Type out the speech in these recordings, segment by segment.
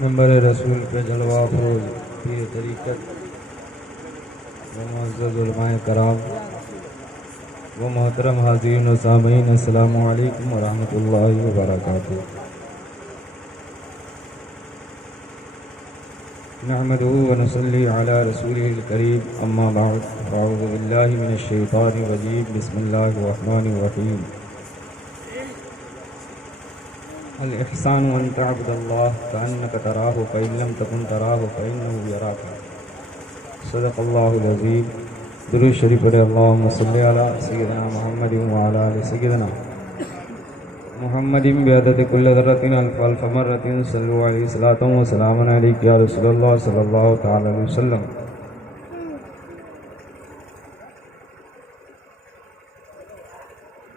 Number رسول پہ جلوہ فروز پیر طریقت و معزز علماء کرام و محترم حاضرین و سامعین، السلام علیکم ورحمۃ اللہ وبرکاتہ۔ نحمده ونصلي على رسوله الكريم، اما بعد، اعوذ باللہ من الشیطان الرجیم، بسم اللہ الرحمن الرحیم۔ الإحسان أن تعبد الله كأنك تراه فإن لم تكن تراه فإنه يراك۔ صدق اللہ العظیم۔ درود شریف پڑھے، اللہم صلی علی سیدنا محمد وعلی آل سیدنا محمد بعدد کل ذرۃ الف الف مرۃ، صلوا علیہ صلاۃ و سلام علیک یا رسول اللہ صلی اللہ تعالی علیہ وسلم۔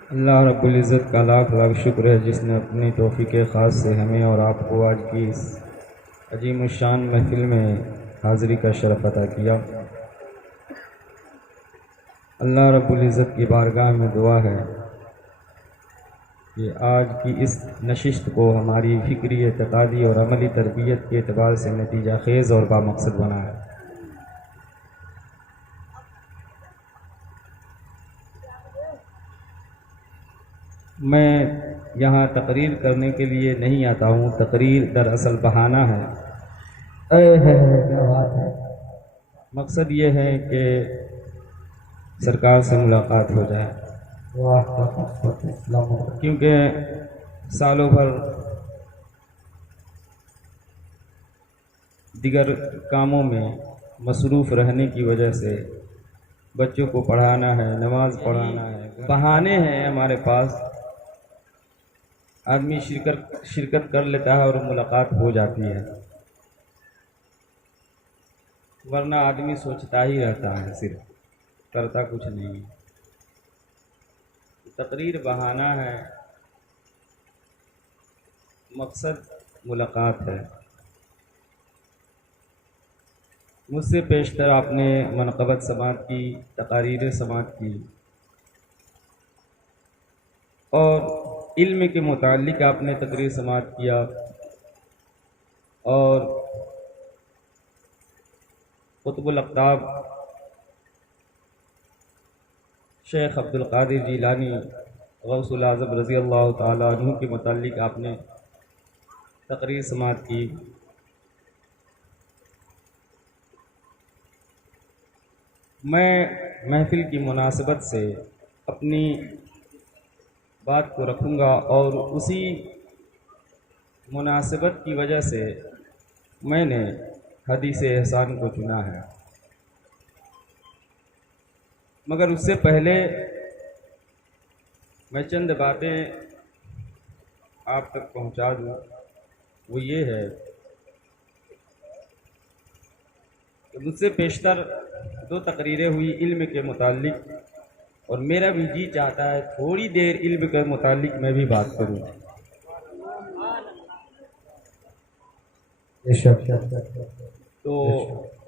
اللہ رب العزت کا لاکھ لاکھ شکر ہے جس نے اپنی توفیق خاص سے ہمیں اور آپ کو آج کی اس عظیم الشان محفل میں حاضری کا شرف عطا کیا۔ اللہ رب العزت کی بارگاہ میں دعا ہے کہ آج کی اس نشست کو ہماری فکری، اعتقادی اور عملی تربیت کے اعتبار سے نتیجہ خیز اور بامقصد بنائے۔ میں یہاں تقریر کرنے کے لیے نہیں آتا ہوں، تقریر دراصل بہانہ ہے۔ کیا بات ہے۔ مقصد یہ ہے کہ سرکار سے ملاقات ہو جائے، کیونکہ سالوں بھر دیگر کاموں میں مصروف رہنے کی وجہ سے بچوں کو پڑھانا ہے، نماز پڑھانا ہے، بہانے ہیں ہمارے پاس، آدمی شرکت کر لیتا ہے اور ملاقات ہو جاتی ہے، ورنہ آدمی سوچتا ہی رہتا ہے، صرف کرتا کچھ نہیں۔ تقریر بہانہ ہے، مقصد ملاقات ہے۔ مجھ سے پیشتر آپ نے منقبت سماعت کی، تقاریر سماعت کی، اور علم کے متعلق آپ نے تقریر سماعت کیا، اور قطب الاقطاب شیخ عبد القادر جیلانی غوث الاعظم رضی اللہ تعالیٰ عنہ کے متعلق آپ نے تقریر سماعت کی۔ میں محفل کی مناسبت سے اپنی بات کو رکھوں گا، اور اسی مناسبت کی وجہ سے میں نے حدیث احسان کو چنا ہے۔ مگر اس سے پہلے میں چند باتیں آپ تک پہنچا دوں، وہ یہ ہے کہ مجھ سے پیشتر 2 تقریریں ہوئی علم کے متعلق، اور میرا بھی جی چاہتا ہے تھوڑی دیر علم کے متعلق میں بھی بات کروں۔ تو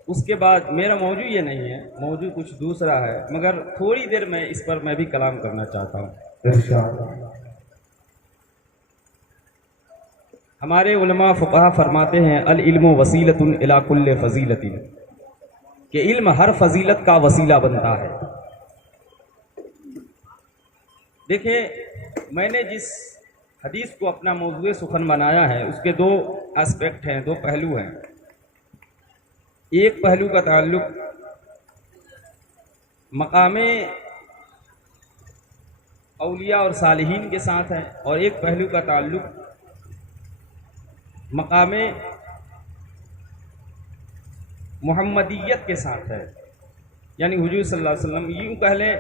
اس کے بعد میرا موضوع یہ نہیں ہے، موضوع کچھ دوسرا ہے، مگر تھوڑی دیر میں اس پر میں بھی کلام کرنا چاہتا ہوں۔ ہمارے علماء فقہا فرماتے ہیں العلم وسیلۃ الی کل فضیلۃ، کہ علم ہر فضیلت کا وسیلہ بنتا ہے۔ دیکھیں، میں نے جس حدیث کو اپنا موضوع سخن بنایا ہے اس کے 2 اسپیکٹ ہیں، 2 پہلو ہیں۔ ایک پہلو کا تعلق مقام اولیاء اور صالحین کے ساتھ ہے، اور ایک پہلو کا تعلق مقام محمدیت کے ساتھ ہے، یعنی حضور صلی اللہ علیہ وسلم۔ یوں کہہ لیں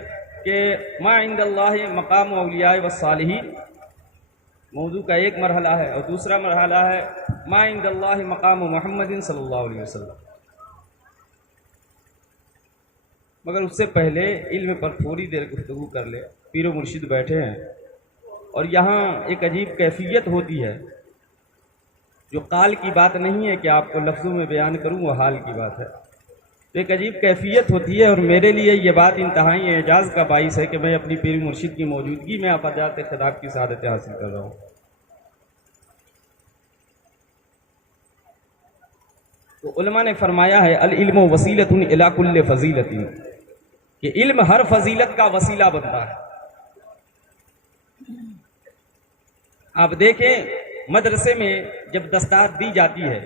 کہ ما عند اللہ مقام اولیاء والصالحین موضوع کا ایک مرحلہ ہے، اور دوسرا مرحلہ ہے ما عند اللہ مقام محمد صلی اللہ علیہ وسلم۔ مگر اس سے پہلے علم پر تھوڑی دیر گفتگو کر لے۔ پیر و مرشد بیٹھے ہیں، اور یہاں ایک عجیب کیفیت ہوتی ہے جو قال کی بات نہیں ہے کہ آپ کو لفظوں میں بیان کروں، وہ حال کی بات ہے۔ تو ایک عجیب کیفیت ہوتی ہے، اور میرے لیے یہ بات انتہائی اعجاز کا باعث ہے کہ میں اپنی پیر مرشد کی موجودگی میں افادات خطاب کی سعادت حاصل کر رہا ہوں۔ تو علماء نے فرمایا ہے العلم وسیلۃ الی کل فضیلۃ، کہ علم ہر فضیلت کا وسیلہ بنتا ہے۔ آپ دیکھیں مدرسے میں جب دستار دی جاتی ہے،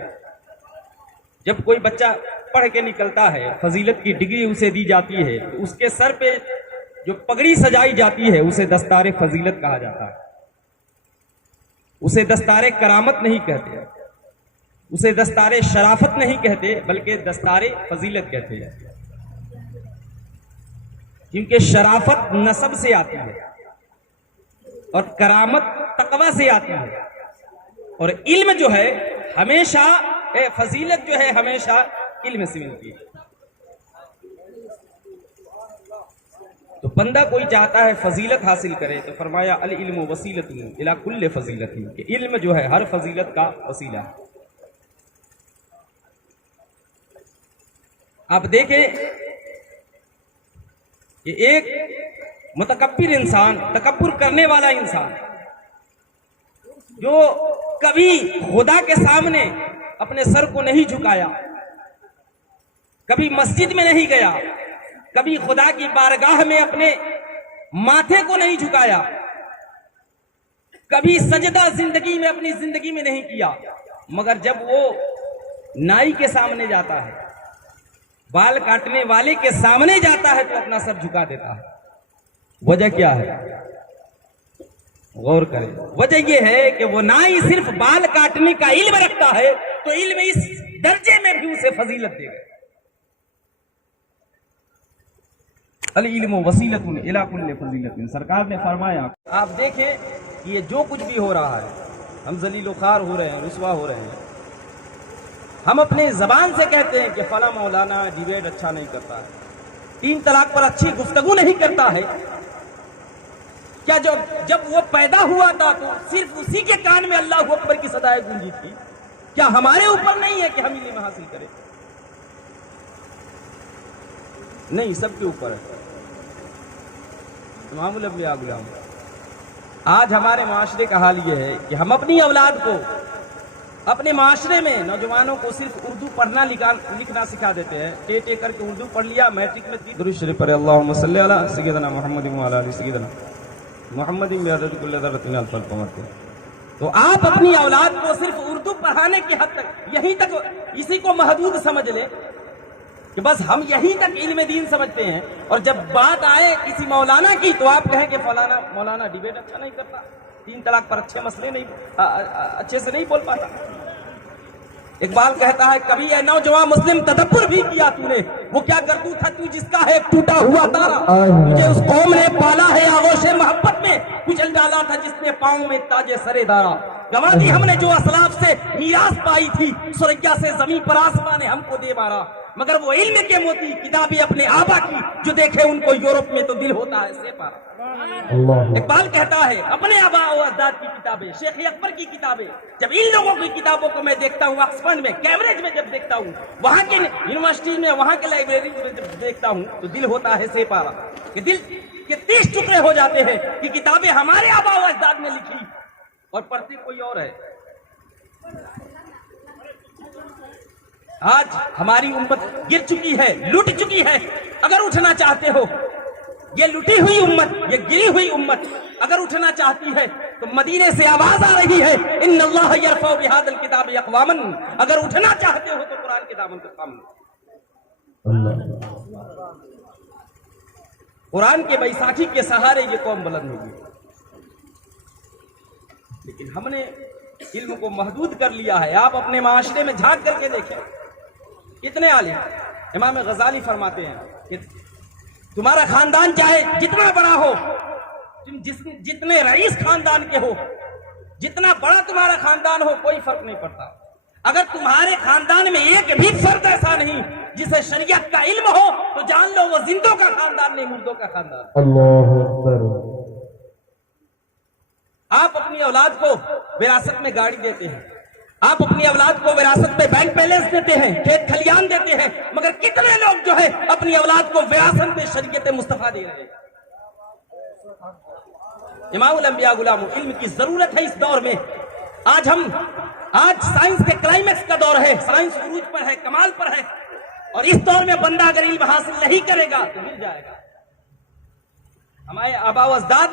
جب کوئی بچہ پڑھ کے نکلتا ہے، فضیلت کی ڈگری اسے دی جاتی ہے، تو اس کے سر پہ جو پگڑی سجائی جاتی ہے اسے دستار فضیلت کہا جاتا ہے۔ اسے دستار کرامت نہیں کہتے، اسے دستار شرافت نہیں کہتے، بلکہ دستار فضیلت کہتے ہیں، کیونکہ شرافت نسب سے آتی ہے اور کرامت تقوی سے آتی ہے، اور علم جو ہے ہمیشہ، فضیلت جو ہے ہمیشہ علم سے ملتی ہے۔ تو بندہ کوئی چاہتا ہے فضیلت حاصل کرے تو فرمایا العلم وسیلۃ الی کل فضیلۃ، کہ علم جو ہے ہر فضیلت کا وسیلہ ہے۔ آپ دیکھیں کہ ایک متکبر انسان، تکبر کرنے والا انسان، جو کبھی خدا کے سامنے اپنے سر کو نہیں جھکایا، کبھی مسجد میں نہیں گیا، کبھی خدا کی بارگاہ میں اپنے ماتھے کو نہیں جھکایا، کبھی سجدہ زندگی میں اپنی زندگی میں نہیں کیا، مگر جب وہ نائی کے سامنے جاتا ہے، بال کاٹنے والے کے سامنے جاتا ہے تو اپنا سر جھکا دیتا ہے۔ وجہ کیا ہے؟ غور کریں۔ وجہ یہ ہے کہ وہ نائی صرف بال کاٹنے کا علم رکھتا ہے تو علم اس درجے میں بھی اسے فضیلت دے گا۔ العلم وسیلۃ الی کل فضیلۃ، سرکار نے فرمایا۔ آپ دیکھیں کہ یہ جو کچھ بھی ہو رہا ہے، ہم ذلیل و خوار ہو رہے ہیں، رسوا ہو رہے ہیں، ہم اپنے زبان سے کہتے ہیں کہ فلاں مولانا ڈیبیٹ اچھا نہیں کرتا ہے، 3 طلاق پر اچھی گفتگو نہیں کرتا ہے۔ کیا جب وہ پیدا ہوا تھا تو صرف اسی کے کان میں اللہ اکبر کی صدائیں گونجی تھی؟ کیا ہمارے اوپر نہیں ہے کہ ہم علم حاصل کریں؟ نہیں، سب کے اوپر ہے۔ امام الانبیاء غلام، آج ہمارے معاشرے کا حال یہ ہے کہ ہم اپنی اولاد کو، اپنے معاشرے میں نوجوانوں کو صرف اردو پڑھنا لکھنا سکھا دیتے ہیں، ٹے کر کے اردو پڑھ لیا، میٹرک میں درود شریف پڑھے، اللہم صلی علی سیدنا محمد وعلی آل سیدنا محمد بعدد کل ذرۃ الف پڑھتے۔ تو آپ اپنی اولاد کو صرف اردو پڑھانے کی حد تک، یہیں تک اسی کو محدود سمجھ لیں کہ بس ہم یہیں تک علم دین سمجھتے ہیں، اور جب بات آئے کسی مولانا کی تو آپ کہیں کہ فلانا مولانا ڈیبیٹ اچھا نہیں کرتا، 3 طلاق پر اچھے مسئلے نہیں، اچھے سے نہیں بول پاتا۔ اقبال کہتا ہے کبھی اے نوجوان مسلم تدبر بھی کیا تو نے، وہ کیا کرتو تھا تو جس کا ہے ایک ٹوٹا ہوا تارا، مجھے اس قوم نے پالا ہے آغوش محبت میں، کچل ڈالا تھا جس نے پاؤں میں تاج سرے دارا، گوا دی ہم نے جو اسلاف سے میراث پائی تھی، سریا سے زمین پر آسمان نے ہم کو دے مارا، مگر وہ علم کے موتی کتابیں اپنے آبا کی، جو دیکھے ان کو یورپ میں تو دل ہوتا ہے سے پارا۔ اقبال کہتا ہے اپنے آبا و اجداد کی کتابیں، شیخ اکبر کی کتابیں، جب ان لوگوں کی کتابوں کو میں دیکھتا ہوں، آکسفورڈ میں، کیمبرج میں جب دیکھتا ہوں، وہاں کے یونیورسٹی میں، وہاں کے لائبریری میں جب دیکھتا ہوں تو دل ہوتا ہے سے پارا، کہ دل کے 30 ٹکڑے ہو جاتے ہیں کہ کتابیں ہمارے آبا و اجداد نے لکھی اور پڑھتے کوئی اور ہے۔ آج ہماری امت گر چکی ہے، لٹ چکی ہے۔ اگر اٹھنا چاہتے ہو، یہ لٹی ہوئی امت، یہ گری ہوئی امت اگر اٹھنا چاہتی ہے تو مدینے سے آواز آ رہی ہے، ان اللہ یرفع بہذا الکتاب اقواما، اگر اٹھنا چاہتے ہو تو قرآن کے دامن کو تھام لو۔ قرآن کے بیساکھی کے سہارے یہ قوم بلند ہوگی، لیکن ہم نے علم کو محدود کر لیا ہے۔ آپ اپنے معاشرے میں جھانک کر کے دیکھیں، کتنے عالم، امام غزالی فرماتے ہیں کہ تمہارا خاندان چاہے جتنا بڑا ہو، تم جتنے رئیس خاندان کے ہو، جتنا بڑا تمہارا خاندان ہو، کوئی فرق نہیں پڑتا، اگر تمہارے خاندان میں ایک بھی فرد ایسا نہیں جسے شریعت کا علم ہو تو جان لو وہ زندوں کا خاندان نہیں، مردوں کا خاندان۔ اللہ اکبر۔ آپ اپنی اولاد کو وراثت میں گاڑی دیتے ہیں، آپ اپنی اولاد کو وراثت میں بینک بیلنس دیتے ہیں، کھیت کھلیان دیتے ہیں، مگر کتنے لوگ جو ہے اپنی اولاد کو وراثت میں شریعت مصطفیٰ دے رہے ہیں۔ امام الانبیاء غلام، علم کی ضرورت ہے اس دور میں۔ آج ہم آج سائنس کے کلائمیکس کا دور ہے، سائنس عروج پر ہے، کمال پر ہے، اور اس دور میں بندہ اگر علم حاصل نہیں کرے گا تو مل جائے گا۔ ہمارے آباء و اجداد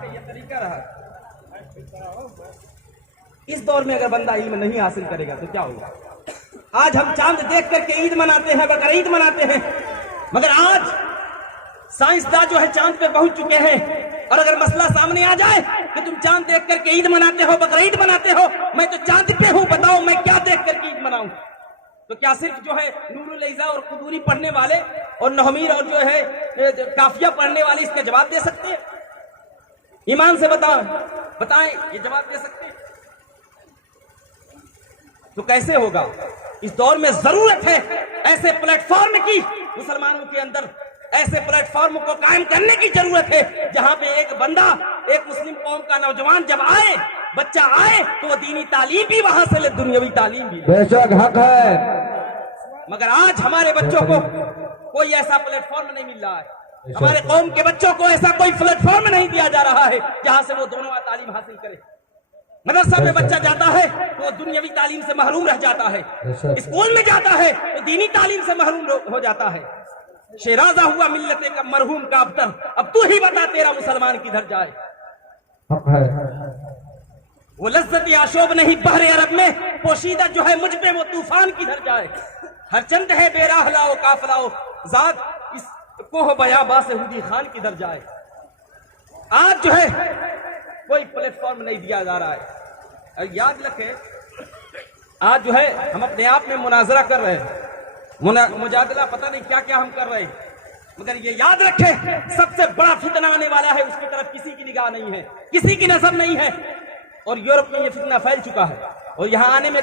کا یہ طریقہ رہا۔ اس دور میں اگر بندہ علم نہیں حاصل کرے گا تو کیا ہوگا؟ آج ہم چاند دیکھ کر کے عید مناتے ہیں، بقرعید مناتے ہیں، مگر آج سائنسداں جو ہے چاند پہ پہنچ چکے ہیں، اور اگر مسئلہ سامنے آ جائے کہ تم چاند دیکھ کر کے عید مناتے ہو، بقرعید مناتے ہو، میں تو چاند پہ ہوں، بتاؤ میں کیا دیکھ کر کے عید مناؤں؟ تو کیا صرف جو ہے نور الیزا اور قدوری پڑھنے والے اور نحمیر اور جو ہے کافیہ پڑھنے والے اس کا جواب دے سکتے ہیں؟ ایمان سے بتائیں یہ جواب دے سکتے ہیں؟ تو کیسے ہوگا؟ اس دور میں ضرورت ہے ایسے پلیٹ فارم کی، مسلمانوں کے اندر ایسے پلیٹ فارم کو قائم کرنے کی ضرورت ہے جہاں پہ ایک بندہ، ایک مسلم قوم کا نوجوان جب آئے، بچہ آئے تو وہ دینی تعلیم بھی وہاں سے لے، دنیاوی تعلیم بھی۔ بے شک حق ہے، مگر آج ہمارے بچوں کو کوئی ایسا پلیٹ فارم نہیں مل رہا ہے، ہمارے قوم کے بچوں کو ایسا کوئی پلیٹ فارم نہیں دیا جا رہا ہے جہاں سے وہ دونوں تعلیم حاصل کرے۔ مدرسہ میں بچہ جاتا ہے تو وہ دنیاوی تعلیم سے محروم رہ جاتا ہے، اسکول میں جاتا ہے تو دینی تعلیم سے محروم ہو جاتا ہے۔ شیرازہ ہوا ملت کا مرحوم کا ابتر، اب تو ہی بتا تیرا مسلمان کدھر جائے؟ حق ہے، وہ لذت آشوب نہیں بحر عرب میں پوشیدہ جو ہے مجھ پہ، وہ طوفان کدھر جائے؟ ہر چند ہے بے راہ لاؤ قافلاؤ ذات، اس کوہ بیابا سے ہودی خان کدھر جائے؟ آج جو ہے کوئی پلیٹ فارم نہیں دیا جا رہا ہے۔ یاد رکھیں آج جو ہے ہم اپنے آپ میں مناظرہ کر رہے ہیں، مجادلہ پتہ نہیں کیا کیا ہم کر رہے ہیں، مگر یہ یاد رکھیں سب سے بڑا فتنہ آنے والا ہے، اس کی طرف کسی کی نگاہ نہیں ہے، کسی کی نظر نہیں ہے، اور یورپ میں یہ فتنہ پھیل چکا ہے، اور یہاں آنے میں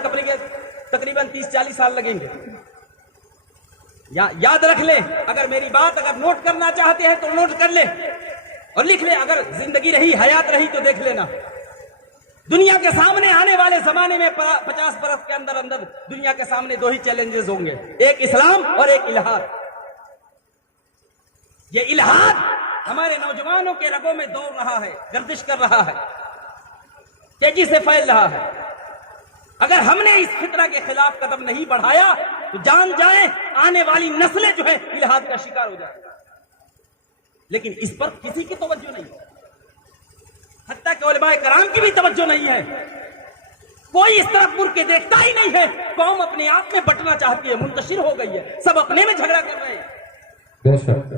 تقریباً 30-40 سال لگیں گے۔ یاد رکھ لیں، اگر میری بات اگر نوٹ کرنا چاہتے ہیں تو نوٹ کر لیں اور لکھ لیں، اگر زندگی رہی، حیات رہی تو دیکھ لینا۔ دنیا کے سامنے آنے والے زمانے میں 50 برس کے اندر دنیا کے سامنے دو ہی چیلنجز ہوں گے، ایک اسلام اور ایک الہاد۔ یہ الہاد ہمارے نوجوانوں کے رگوں میں دوڑ رہا ہے، گردش کر رہا ہے، تیزی سے پھیل رہا ہے۔ اگر ہم نے اس فطرہ کے خلاف قدم نہیں بڑھایا تو جان جائیں آنے والی نسلیں جو ہے الہاد کا شکار ہو جائیں۔ لیکن اس پر کسی کی توجہ نہیں ہے، حتیٰ کہ علماء کرام کی بھی توجہ نہیں ہے، کوئی اس طرف مڑ کے دیکھتا ہی نہیں ہے۔ قوم اپنے آپ میں بٹنا چاہتی ہے، منتشر ہو گئی ہے، سب اپنے میں جھگڑا کر رہے ہیں۔ بے شک،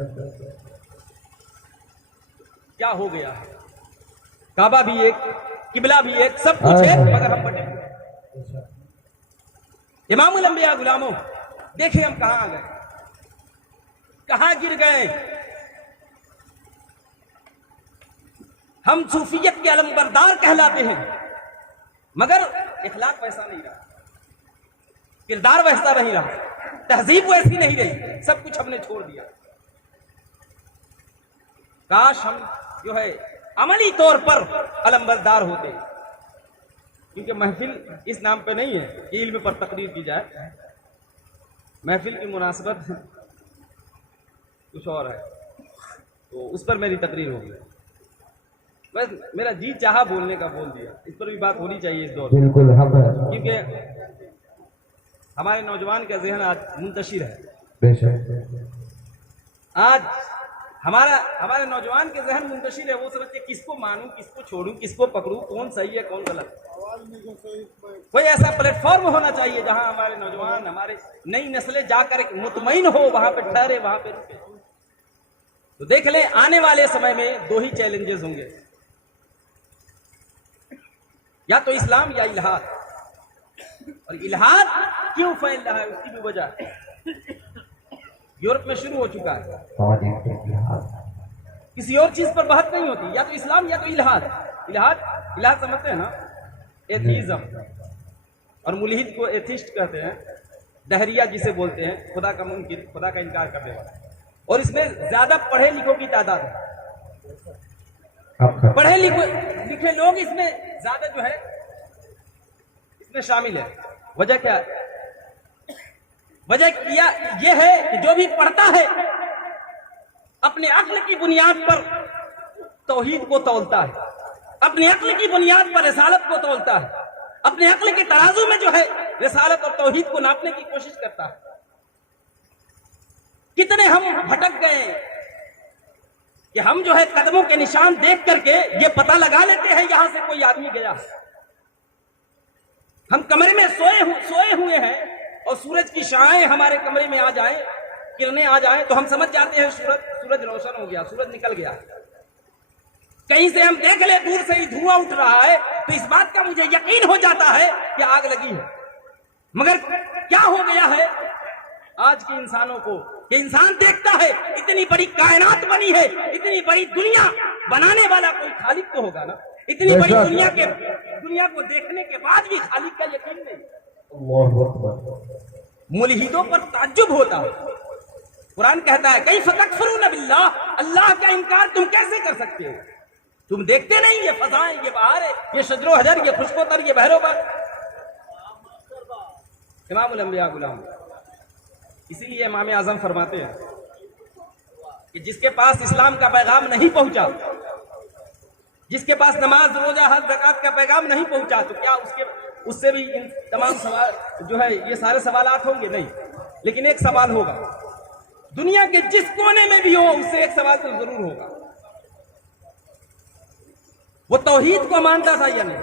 کیا ہو گیا؟ کعبہ بھی ایک، قبلہ بھی ایک، سب کچھ ہے، مگر ہم بٹے ہوئے۔ امام الانبیاء غلاموں، دیکھیں ہم کہاں آ گئے، کہاں گر گئے۔ ہم صوفیت کے علمبردار کہلاتے ہیں، مگر اخلاق ویسا نہیں رہا، کردار ویسا نہیں رہا، تہذیب ویسی نہیں رہی، سب کچھ ہم نے چھوڑ دیا۔ کاش ہم جو ہے عملی طور پر علمبردار ہوتے، کیونکہ محفل اس نام پہ نہیں ہے کہ علم پر تقریر کی جائے، محفل کی مناسبت کچھ اور ہے، تو اس پر میری تقریر ہوگی۔ بس میرا جی چاہا بولنے کا بول دیا، اس پر بھی بات ہونی چاہیے اس دور میں، بالکل حق ہے، کیونکہ ہمارے نوجوان کا ذہن آج منتشر ہے۔ بے شک، آج ہمارے نوجوان کے ذہن منتشر ہے، وہ سمجھتے کس کو مانوں، کس کو چھوڑوں، کس کو پکڑوں، کون صحیح ہے کون غلط۔ کوئی ایسا پلیٹ فارم ہونا چاہیے جہاں ہمارے نوجوان، ہمارے نئی نسلیں جا کر ایک مطمئن ہو، وہاں پہ ٹھہرے، وہاں پہ رکے۔ تو دیکھ لیں آنے والے سمے میں دو ہی چیلنجز ہوں گے، یا تو اسلام یا الہاد۔ اور الہاد کیوں پھیل رہا ہے اس کی بھی وجہ یورپ میں شروع ہو چکا ہے، کسی اور چیز پر بحث نہیں ہوتی، یا تو اسلام یا تو الہاد۔ الہاد سمجھتے ہیں نا، ایتھیزم، اور ملحد کو ایتھسٹ کہتے ہیں، دہریہ جسے بولتے ہیں، خدا کا منکر، خدا کا انکار کرنے والا، اور اس میں زیادہ پڑھے لکھوں کی تعداد ہے، پڑھے لکھے لوگ اس میں زیادہ جو ہے اس میں شامل ہے۔ وجہ کیا ہے؟ وجہ یہ ہے کہ جو بھی پڑھتا ہے اپنے عقل کی بنیاد پر توحید کو تولتا ہے، اپنی عقل کی بنیاد پر رسالت کو تولتا ہے، اپنے عقل کے ترازو میں جو ہے رسالت اور توحید کو ناپنے کی کوشش کرتا ہے۔ کتنے ہم بھٹک گئے کہ ہم جو ہے قدموں کے نشان دیکھ کر کے یہ پتہ لگا لیتے ہیں یہاں سے کوئی آدمی گیا۔ ہم کمرے میں سوئے ہوئے ہیں اور سورج کی شعاعیں ہمارے کمرے میں آ جائیں، کرنیں آ جائیں تو ہم سمجھ جاتے ہیں سورج روشن ہو گیا، سورج نکل گیا۔ کہیں سے ہم دیکھ لیں دور سے ہی دھواں اٹھ رہا ہے تو اس بات کا مجھے یقین ہو جاتا ہے کہ آگ لگی ہے۔ مگر کیا ہو گیا ہے آج کے انسانوں کو کہ انسان دیکھتا ہے اتنی بڑی کائنات بنی ہے، اتنی بڑی دنیا بنانے والا کوئی خالق تو ہوگا نا، اتنی بڑی دنیا کو دیکھنے کے بعد بھی خالق کا یقین نہیں۔ اللہ اکبر۔ ملحدوں پر تعجب ہوتا ہے۔ قرآن کہتا ہے کیف تکفرون باللہ، اللہ کا انکار تم کیسے کر سکتے ہو؟ تم دیکھتے نہیں یہ فضائیں، یہ بہار ہے، یہ شجر و حجر، یہ خشک و تر، یہ بحر و بر۔ امام الانبیاء غلام، اسی لیے امام اعظم فرماتے ہیں کہ جس کے پاس اسلام کا پیغام نہیں پہنچا، جس کے پاس نماز روزہ حج زکات کا پیغام نہیں پہنچا تو کیا اس سے بھی ان تمام سوال جو ہے یہ سارے سوالات ہوں گے؟ نہیں، لیکن ایک سوال ہوگا، دنیا کے جس کونے میں بھی ہو اس سے ایک سوال تو ضرور ہوگا، وہ توحید کو مانتا تھا یا نہیں؟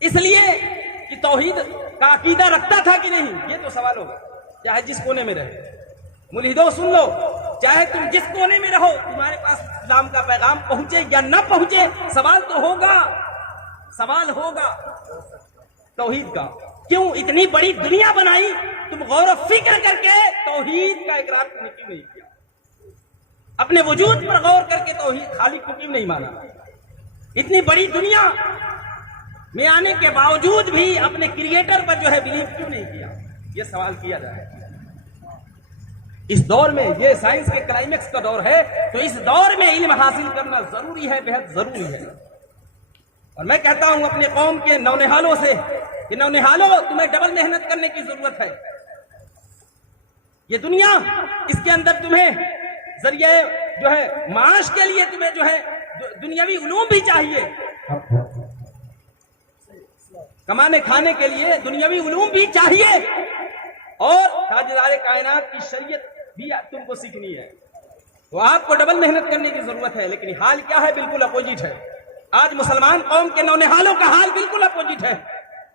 اس لیے کہ توحید کا عقیدہ رکھتا تھا کہ نہیں، یہ تو سوال ہوگا، چاہے جس کونے میں رہے۔ ملحدوں سن لو، چاہے تم جس کونے میں رہو، تمہارے پاس اسلام کا پیغام پہنچے یا نہ پہنچے، سوال تو ہوگا، سوال ہوگا توحید کا۔ کیوں اتنی بڑی دنیا بنائی، تم غور و فکر کر کے توحید کا اقرار کیوں نہیں کیا؟ اپنے وجود پر غور کر کے توحید خالق کو کیوں نہیں مانا؟ اتنی بڑی دنیا میں آنے کے باوجود بھی اپنے کریٹر پر جو ہے بلیو کیوں نہیں کیا؟ یہ سوال کیا جائے۔ اس دور میں یہ سائنس کے کلائمیکس کا دور ہے، تو اس دور میں علم حاصل کرنا ضروری ہے، بہت ضروری ہے۔ اور میں کہتا ہوں اپنے قوم کے نونہالوں سے کہ نونہالوں، تمہیں ڈبل محنت کرنے کی ضرورت ہے۔ یہ دنیا، اس کے اندر تمہیں ذریعہ جو ہے معاش کے لیے تمہیں جو ہے دنیاوی علوم بھی چاہیے، کمانے کھانے کے لیے دنیاوی علوم بھی چاہیے، اور تاجدار کائنات کی شریعت بھی تم کو سیکھنی ہے، تو آپ کو ڈبل محنت کرنے کی ضرورت ہے۔ لیکن حال کیا ہے؟ بالکل اپوزٹ ہے۔ آج مسلمان قوم کے نونہالوں کا حال بالکل اپوزٹ ہے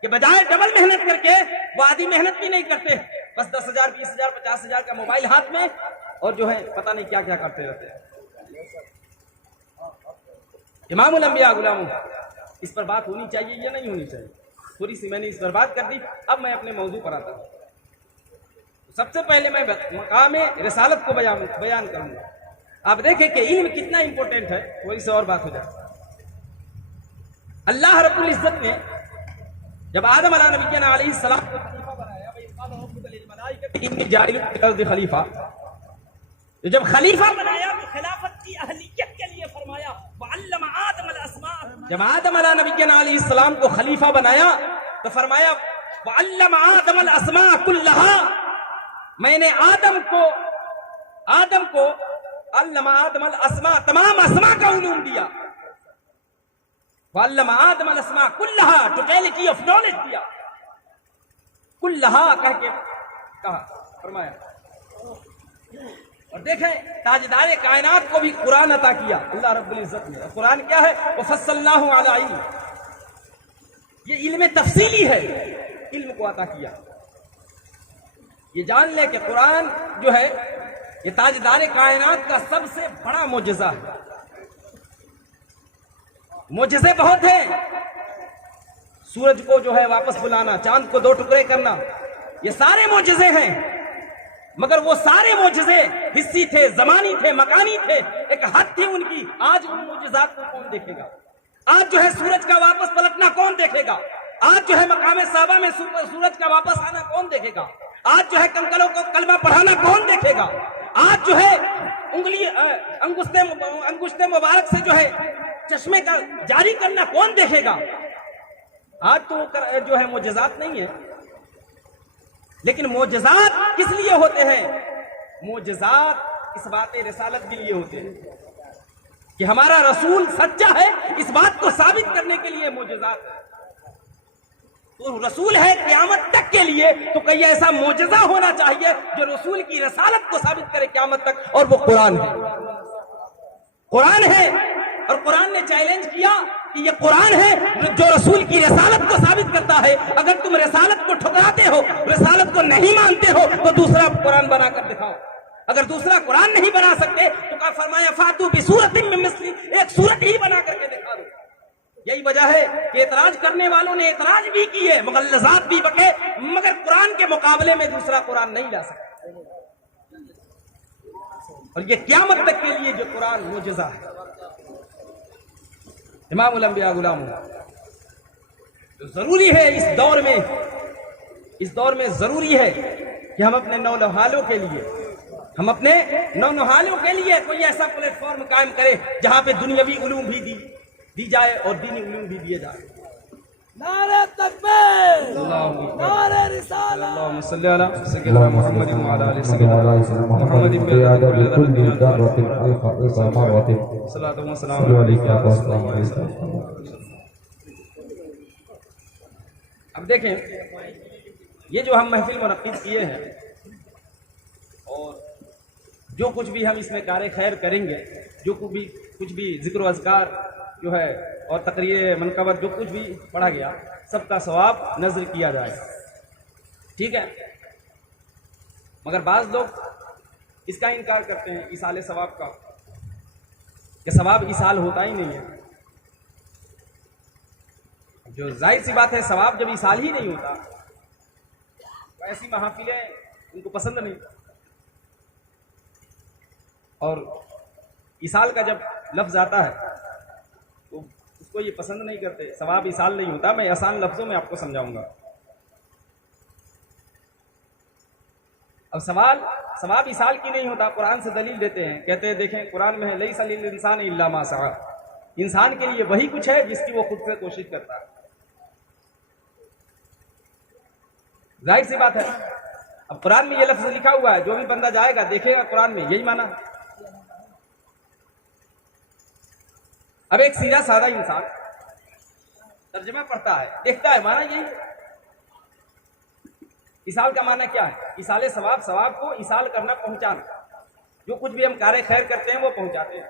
کہ بجائے ڈبل محنت کر کے وہ آدھی محنت بھی نہیں کرتے، بس 10,000 20,000 50,000 کا موبائل ہاتھ میں اور جو ہے پتہ نہیں کیا کیا کرتے رہتے ہیں۔ امام الانبیاء غلام، اس پر بات ہونی چاہیے یا نہیں ہونی چاہیے؟ تھوڑی سی میں نے اس پر بات کر دی، اب میں اپنے موضوع پر آتا ہوں۔ سب سے پہلے میں مقام رسالت کو بیان کروں گا۔ آپ دیکھیں کہ علم کتنا امپورٹنٹ ہے، تھوڑی سی اور بات ہو جائے۔ اللہ رب العزت نے جب آدم علیہ نبینا علیہ السلام کو خلیفہ بنایا، انی جاعل فی الارض خلیفہ، جب خلیفہ بنایا تو خلافت کی اہلیت کے لیے فرمایا وعلم آدم الاسماء۔ جب آدم علیہ نبینا علیہ السلام کو خلیفہ بنایا تو فرمایا وعلم آدم الاسماء کلھا، میں نے آدم کو علم آدم الاسماء، تمام اسماء کا علوم دیا۔ وعلم آدم الاسماء کلھا، ٹوٹیلٹی آف نالج دیا، کلھا کہہ کے کہا، فرمایا۔ اور دیکھیں تاجدار کائنات کو بھی قرآن عطا کیا اللہ رب العزت نے۔ قرآن کیا ہے؟ وَفَصَّلْنَاهُ عَلَىٰ عِلْمٍ، یہ علم تفصیلی ہے، علم کو عطا کیا۔ یہ جان لے کہ قرآن جو ہے یہ تاجدار کائنات کا سب سے بڑا معجزہ ہے۔ معجزے بہت ہیں، سورج کو جو ہے واپس بلانا، چاند کو 2 ٹکڑے کرنا، یہ سارے معجزے ہیں، مگر وہ سارے معجزے حصی تھے، زمانی تھے، مکانی تھے، ایک حد تھی ان کی۔ آج ان معجزات کو کون دیکھے گا؟ آج جو ہے سورج کا واپس پلٹنا کون دیکھے گا؟ آج جو ہے مقام صحابہ میں سورج کا واپس آنا کون دیکھے گا؟ آج جو ہے کنکلوں کو کلمہ پڑھانا کون دیکھے گا؟ آج جو ہے انگشت مبارک سے جو ہے چشمے کا جاری کرنا کون دیکھے گا؟ آج تو جو ہے معجزات نہیں ہے، لیکن معجزات کس لیے ہوتے ہیں؟ معجزات اس بات رسالت کے لیے ہوتے ہیں کہ کہ ہمارا رسول سچا ہے، اس بات کو ثابت کرنے کے لیے معجزات ہیں۔ تو رسول ہے قیامت تک کے لیے، تو کئی ایسا معجزہ ہونا چاہیے جو رسول کی رسالت کو ثابت کرے قیامت تک، اور وہ قرآن ہے۔ قرآن ہے، اور قرآن نے چیلنج کیا کہ یہ قرآن ہے جو رسول کی رسالت کو ثابت کرتا ہے۔ اگر تم رسالت کو ٹھکراتے ہو، رسالت کو نہیں مانتے ہو، تو دوسرا قرآن بنا کر دکھاؤ۔ اگر دوسرا قرآن نہیں بنا سکتے تو کہا فرمایا فاتو بسورۃ من مثلہ، ایک سورت ہی بنا کر کے دکھا دو۔ یہی وجہ ہے کہ اعتراض کرنے والوں نے اعتراض بھی کیے، مغلظات بھی بکے، مگر قرآن کے مقابلے میں دوسرا قرآن نہیں لا سکتے۔ اور یہ قیامت تک کے لیے جو قرآن معجزہ ہے۔ امام الانبیاء غلام، تو ضروری ہے اس دور میں ضروری ہے کہ ہم اپنے نونہالوں کے لیے کوئی ایسا پلیٹ فارم قائم کرے جہاں پہ دنیاوی علوم بھی دی جائے اور دینی علوم بھی دیے جائے۔ نعرہ تکبیر، نعرہ رسالہ، اللهم صل على سيدنا محمد وعلى ال سيدنا محمد صلاة وسلام علیکم۔ اب دیکھیں، یہ جو ہم محفل منعقد کیے ہیں اور جو کچھ بھی ہم اس میں کار خیر کریں گے، جو کچھ بھی ذکر و اذکار جو ہے اور تقریر منقبت جو کچھ بھی پڑھا گیا، سب کا ثواب نذر کیا جائے، ٹھیک ہے؟ مگر بعض لوگ اس کا انکار کرتے ہیں، ایصال ثواب کا، کہ ثواب ایصال ہوتا ہی نہیں ہے۔ جو ظاہر سی بات ہے، ثواب جب ایصال ہی نہیں ہوتا تو ایسی محافلیں ان کو پسند نہیں، اور ایصال کا جب لفظ آتا ہے تو اس کو یہ پسند نہیں کرتے، ثواب ایصال نہیں ہوتا۔ میں آسان لفظوں میں آپ کو سمجھاؤں گا۔ اب ثواب ایصال کی نہیں ہوتا، قرآن سے دلیل دیتے ہیں، کہتے ہیں دیکھیں قرآن میں ہے لیس للانسان الا ما سعی، انسان کے لیے وہی کچھ ہے جس کی وہ خود سے کوشش کرتا ہے۔ ظاہر سی بات ہے، اب قرآن میں یہ لفظ لکھا ہوا ہے، جو بھی بندہ جائے گا دیکھے گا قرآن میں یہی معنی۔ اب ایک سیدھا سادہ انسان ترجمہ پڑھتا ہے، دیکھتا ہے، معنی یہی ہے۔ ایصال کا معنی کیا ہے؟ ایصال ثواب کو ایصال کرنا، پہنچانا۔ جو کچھ بھی ہم کار خیر کرتے ہیں وہ پہنچاتے ہیں۔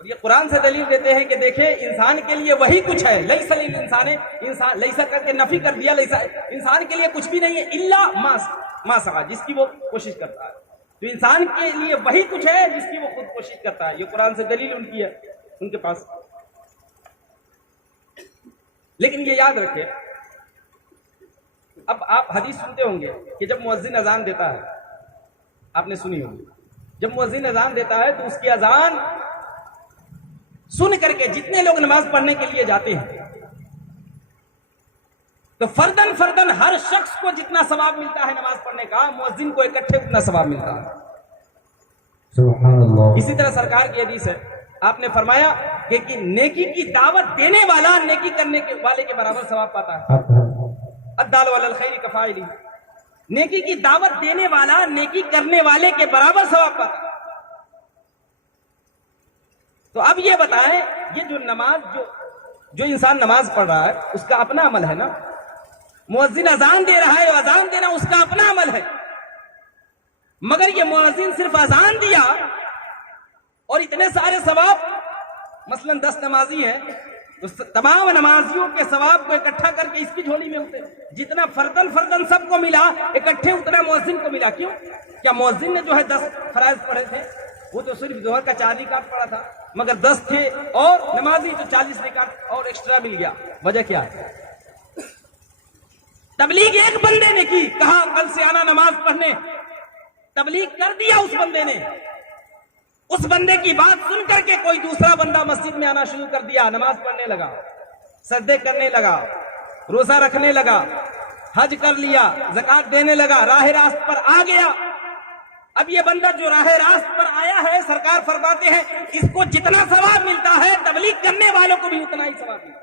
اور یہ قرآن سے دلیل دیتے ہیں کہ دیکھیں انسان کے لیے وہی کچھ ہے، لیس للانسان، انسان لیسا کر کے نفی کر دیا، لیسا انسان کے لیے کچھ بھی نہیں ہے الا ما سعی، جس کی وہ کوشش کرتا ہے۔ تو انسان کے لیے وہی کچھ ہے جس کی وہ خود کوشش کرتا ہے۔ یہ قرآن سے دلیل ان کی ہے، ان کے پاس۔ لیکن یہ یاد رکھیں، اب آپ حدیث سنتے ہوں گے کہ جب مؤذن اذان دیتا ہے، آپ نے سنی ہوگی، جب مؤذن اذان دیتا ہے تو اس کی اذان سن کر کے جتنے لوگ نماز پڑھنے کے لیے جاتے ہیں تو فردن ہر شخص کو جتنا ثواب ملتا ہے نماز پڑھنے کا، مؤذن کو اکٹھے اتنا ثواب ملتا ہے۔ سبحان اللہ۔ اسی طرح سرکار کی حدیث ہے، آپ نے فرمایا کہ نیکی کی دعوت دینے والا نیکی کرنے والے کے برابر ثواب پاتا ہے۔ الدال علی الخیر کفاعلہ، نیکی کی دعوت دینے والا نیکی کرنے والے کے برابر ثواب پاتا ہے۔ تو اب یہ بتائیں، یہ جو نماز جو انسان نماز پڑھ رہا ہے اس کا اپنا عمل ہے نا، مؤذن اذان دے رہا ہے، اذان دینا اس کا اپنا عمل ہے، مگر یہ مؤذن صرف اذان دیا اور اتنے سارے ثواب، مثلا 10 نمازی ہیں تو تمام نمازیوں کے ثواب کو اکٹھا کر کے اس کی جھولی میں ہوتے، جتنا فردن سب کو ملا اکٹھے اتنا مؤذن کو ملا۔ کیوں؟ کیا مؤذن نے جو ہے 10 فرائض پڑھے تھے؟ وہ تو صرف ظہر کا 4 رکعت پڑھا تھا، مگر 10 تھے اور نمازی تو 40 رکعت اور ایکسٹرا مل گیا۔ وجہ کیا ہے؟ تبلیغ ایک بندے نے کی، کہا کل سے آنا نماز پڑھنے، تبلیغ کر دیا اس بندے نے، اس بندے کی بات سن کر کے کوئی دوسرا بندہ مسجد میں آنا شروع کر دیا، نماز پڑھنے لگا، سجدے کرنے لگا، روزہ رکھنے لگا، حج کر لیا، زکات دینے لگا، راہ راست پر آ گیا۔ اب یہ بندہ جو راہ راست پر آیا ہے، سرکار فرماتے ہیں اس کو جتنا ثواب ملتا ہے تبلیغ کرنے والوں کو بھی اتنا ہی ثواب ملتا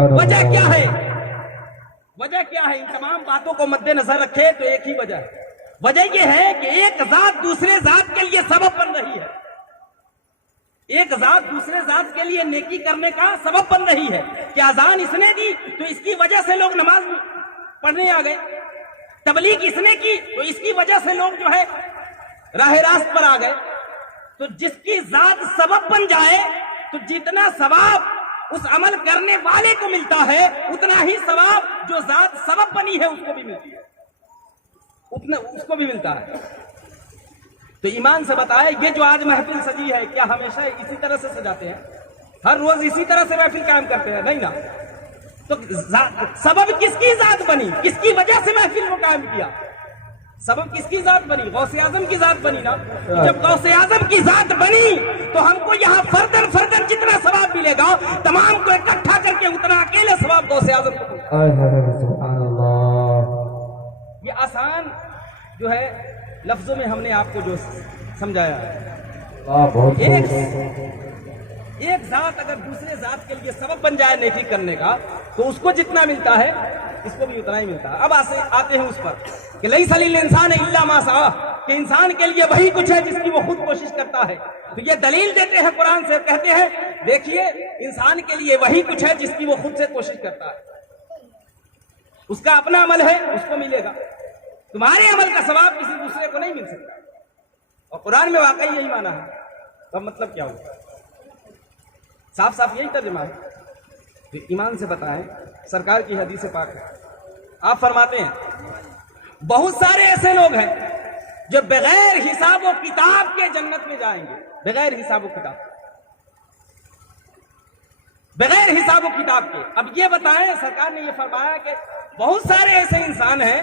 ہے۔ وجہ کیا ہے؟ وجہ کیا ہے؟ ان تمام باتوں کو مد نظر رکھے تو ایک ہی وجہ ہے۔ وجہ یہ ہے کہ ایک ذات دوسرے ذات کے لیے سبب بن رہی ہے، ایک ذات دوسرے ذات کے لیے نیکی کرنے کا سبب بن رہی ہے کہ اذان اس نے دی تو اس کی وجہ سے لوگ نماز پڑھنے آ گئے، تبلیغ اس نے کی تو اس کی وجہ سے لوگ جو ہے راہ راست پر آ گئے. تو جس کی ذات سبب بن جائے تو جتنا ثواب اس عمل کرنے والے کو ملتا ہے اتنا ہی ثواب جو ذات سبب بنی ہے اس کو بھی ملتی ہے، اتنا اس کو بھی ملتا ہے. تو ایمان سے بتائے یہ جو آج محفل سجی ہے کیا ہمیشہ اسی طرح سے سجاتے ہیں؟ ہر روز اسی طرح سے محفل قائم کرتے ہیں؟ نہیں نا. تو سبب کس کی ذات بنی؟ کس کی وجہ سے محفل کو قائم کیا؟ سبب کس کی ذات بنی؟ غوث اعظم کی ذات بنی نا. جب غوث اعظم کی ذات بنی تو ہم کو یہاں فردن فردن جتنا ثواب ملے گا تمام کو اکٹھا کر کے اتنا اکیلے ثواب غوث اعظم کو ملے گا. سبحان اللہ. یہ آسان جو ہے لفظوں میں ہم نے آپ کو جو سمجھایا ہے. بہت ایک ذات اگر دوسرے ذات کے لیے سبب بن جائے نیکی کرنے کا تو اس کو جتنا ملتا ہے اس کو بھی اتنا ہی ملتا ہے. اب آتے ہیں اس پر کہ لیس للانسان الا ما سعى، کہ انسان کے لیے وہی کچھ ہے جس کی وہ خود کوشش کرتا ہے. تو یہ دلیل دیتے ہیں قرآن سے، کہتے ہیں دیکھیے انسان کے لیے وہی کچھ ہے جس کی وہ خود سے کوشش کرتا ہے. اس کا اپنا عمل ہے اس کو ملے گا، تمہارے عمل کا ثواب کسی دوسرے کو نہیں مل سکتا. اور قرآن میں واقعی یہی معنی ہے. تو مطلب کیا ہوگا؟ صاف صاف یہی ترجمہ ہے. تو ایمان سے بتائیں سرکار کی حدیث پاک ہے، آپ فرماتے ہیں بہت سارے ایسے لوگ ہیں جو بغیر حساب و کتاب کے جنت میں جائیں گے. بغیر حساب و کتاب، بغیر حساب و کتاب کے. اب یہ بتائیں سرکار نے یہ فرمایا کہ بہت سارے ایسے انسان ہیں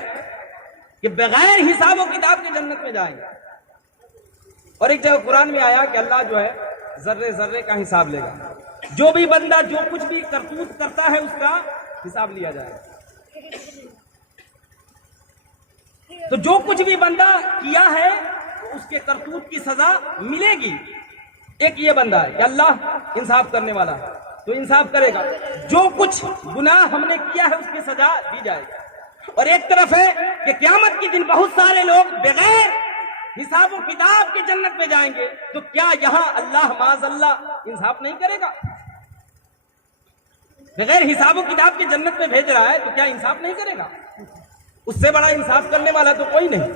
کہ بغیر حساب و کتاب کے جنت میں جائیں گے. اور ایک جگہ قرآن میں آیا کہ اللہ جو ہے ذرے ذرے کا حساب لے گا. جو بھی بندہ جو کچھ بھی کرتوت کرتا ہے اس کا حساب لیا جائے گا. تو جو کچھ بھی بندہ کیا ہے اس کے کرتوت کی سزا ملے گی. ایک یہ بندہ ہے کہ اللہ انصاف کرنے والا ہے تو انصاف کرے گا. جو کچھ گناہ ہم نے کیا ہے اس کی سزا دی جائے گی. اور ایک طرف ہے کہ قیامت کے دن بہت سارے لوگ بغیر حساب و کتاب کی جنت میں جائیں گے. تو کیا یہاں اللہ معاذ اللہ انصاف نہیں کرے گا؟ بغیر حساب و کتاب کی جنت میں بھیج رہا ہے تو کیا انصاف نہیں کرے گا؟ اس سے بڑا انصاف کرنے والا تو کوئی نہیں.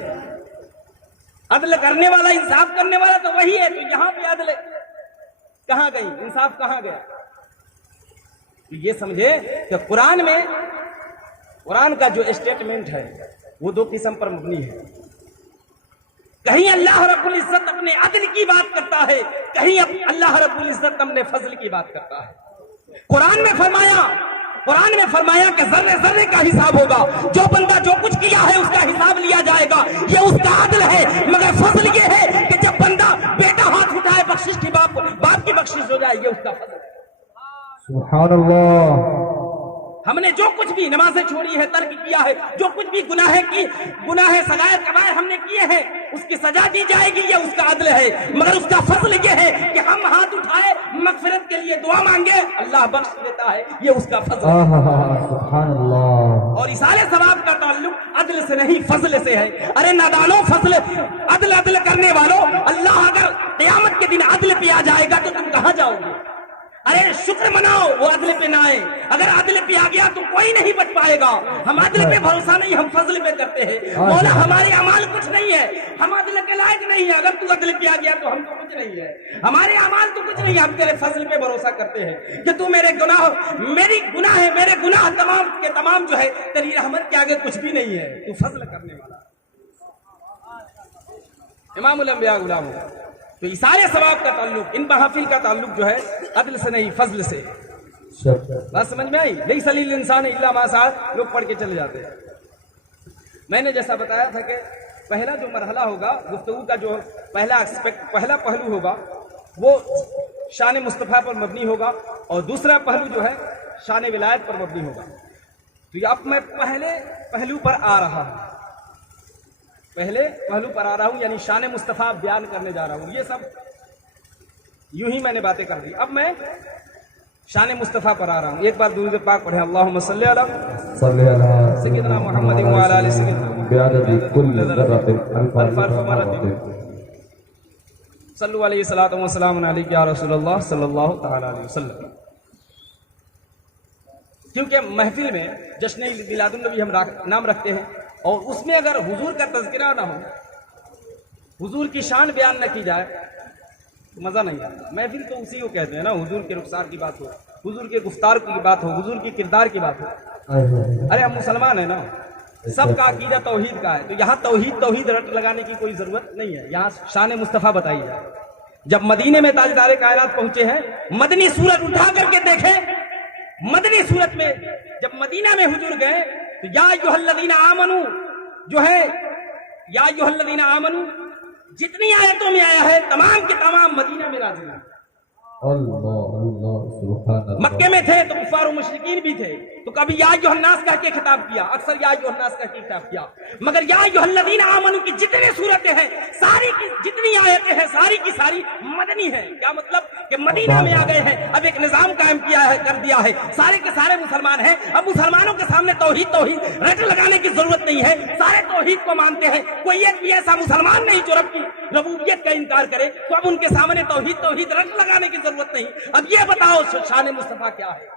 عدل کرنے والا انصاف کرنے والا تو وہی ہے. تو یہاں پہ عدل کہاں گئی؟ انصاف کہاں گیا؟ تو یہ سمجھے کہ قرآن میں قرآن کا جو اسٹیٹمنٹ ہے وہ دو قسم پر مبنی ہے. کہیں اللہ رب العزت اپنے عدل کی بات کرتا ہے، کہیں اللہ رب العزت اپنے فضل کی بات کرتا ہے. قرآن میں فرمایا کہ ذرے ذرے کا حساب ہوگا. جو بندہ جو کچھ کیا ہے اس کا حساب لیا جائے گا. یہ اس کا عدل ہے. مگر فضل یہ ہے کہ جب بندہ بیٹا ہاتھ اٹھائے بخشش کی باپ کی بخشش ہو جائے. یہ اس کا فضل ہے. سبحان اللہ. ہم نے جو کچھ بھی نمازیں چھوڑی ہے، ترک کیا ہے، جو کچھ بھی گناہ صغائر کبائر ہم نے کیے ہیں اس کی سزا دی جائے گی. یہ اس کا عدل ہے. مگر اس کا فضل یہ ہے کہ ہم ہاتھ اٹھائے مغفرت کے لیے دعا مانگے اللہ بخش دیتا ہے. یہ اس کا فضل ہے. سبحان اللہ. اور ایصال ثواب کا تعلق عدل سے نہیں فضل سے ہے. ارے نادانو، فضل عدل کرنے والوں، اللہ اگر قیامت کے دن عدل پہ آ جائے گا تو تم کہاں جاؤ گے؟ ارے شکر مناؤ وہ عدل پہ نہ آئے. اگر عدل پہ آ گیا تو کوئی نہیں بچ پائے گا. ہم عدل پہ بھروسہ نہیں، ہم فضل پہ کرتے ہیں. مولا ہمارے اعمال کچھ نہیں ہے، ہم عدل کے لائق نہیں ہیں. اگر تو عدل پہ آ گیا تو ہم تو کچھ نہیں ہے، ہمارے اعمال تو کچھ نہیں ہے. ہم تیرے فضل پہ بھروسہ کرتے ہیں کہ تو میرے گناہ تمام کے تمام جو ہے تیری رحمت کے آگے کچھ بھی نہیں ہے. تو فضل کرنے والا امام الانبیاء غلام. تو ایصال ثواب کا تعلق، ان محافل کا تعلق جو ہے عدل سے نہیں فضل سے. بات سمجھ میں آئی؟ لیس للانسان الا ما سعى. لوگ پڑھ کے چلے جاتے ہیں. میں نے جیسا بتایا تھا کہ پہلا جو مرحلہ ہوگا گفتگو کا، جو پہلا پہلو ہوگا وہ شان مصطفیٰ پر مبنی ہوگا، اور دوسرا پہلو جو ہے شان ولایت پر مبنی ہوگا. تو اب میں پہلے پہلو پر آ رہا ہوں، یعنی شان مصطفیٰ بیان کرنے جا رہا ہوں. یہ سب یوں ہی میں نے باتیں کر دی. اب میں شان مصطفیٰ پر آ رہا ہوں. ایک بار درود پاک پڑھیں. اللہم صلی علی سیدنا محمد وعلی آل سیدنا بعدد کل ذرۃ الف صلو علیہ الصلوۃ والسلام علیک یا رسول اللہ صلی اللہ تعالی علیہ وسلم. کیونکہ محفل میں جشن میلاد النبی ہم نام رکھتے ہیں اور اس میں اگر حضور کا تذکرہ نہ ہو, حضور کی شان بیان نہ کی جائے تو مزہ نہیں آتا. محفل تو اسی کو کہتے ہیں نا, حضور کے رخسار کی بات ہو, حضور کے گفتار کی بات ہو, حضور کی کردار کی بات ہو. ارے ہم مسلمان ہیں نا, سب کا عقیدہ توحید کا ہے, تو یہاں توحید رٹ لگانے کی کوئی ضرورت نہیں ہے. یہاں شان مصطفیٰ بتائی جائے. جب مدینے میں تاجدار کائنات پہنچے ہیں, مدنی صورت اٹھا کر کے دیکھیں, مدنی صورت میں جب مدینہ میں حضور گئے تو یا ایھا الذین آمنو جو ہے, یا ایھا الذین آمنو جتنی آیتوں میں آیا ہے تمام کے تمام مدینہ میں نازل ہیں. اللہ اللہ سبحان اللہ. مکے میں تھے تو کفار و مشرکین بھی تھے, تو کبھی یا ایھا الناس کہہ کے خطاب کیا, اکثر یا ایھا الناس کہہ کے خطاب کیا, مگر یا ایھا الذین آمنو کی جتنی صورتیں ہیں ساری کی جتنی آیتیں ہیں ساری کی ساری مدنی ہیں. کیا مطلب کہ مدینہ میں آ گئے ہیں, اب ایک نظام قائم کیا ہے, کر دیا ہے, سارے کے سارے مسلمان ہیں. اب مسلمانوں کے سامنے توحید رٹ لگانے کی ضرورت نہیں ہے, سارے توحید کو مانتے ہیں. کوئی ایک بھی ایسا مسلمان نہیں جو رب کی ربوبیت کا انکار کرے, تو اب ان کے سامنے توحید رٹ لگانے کی ضرورت نہیں. اب یہ بتاؤ شان مصطفیٰ کیا ہے؟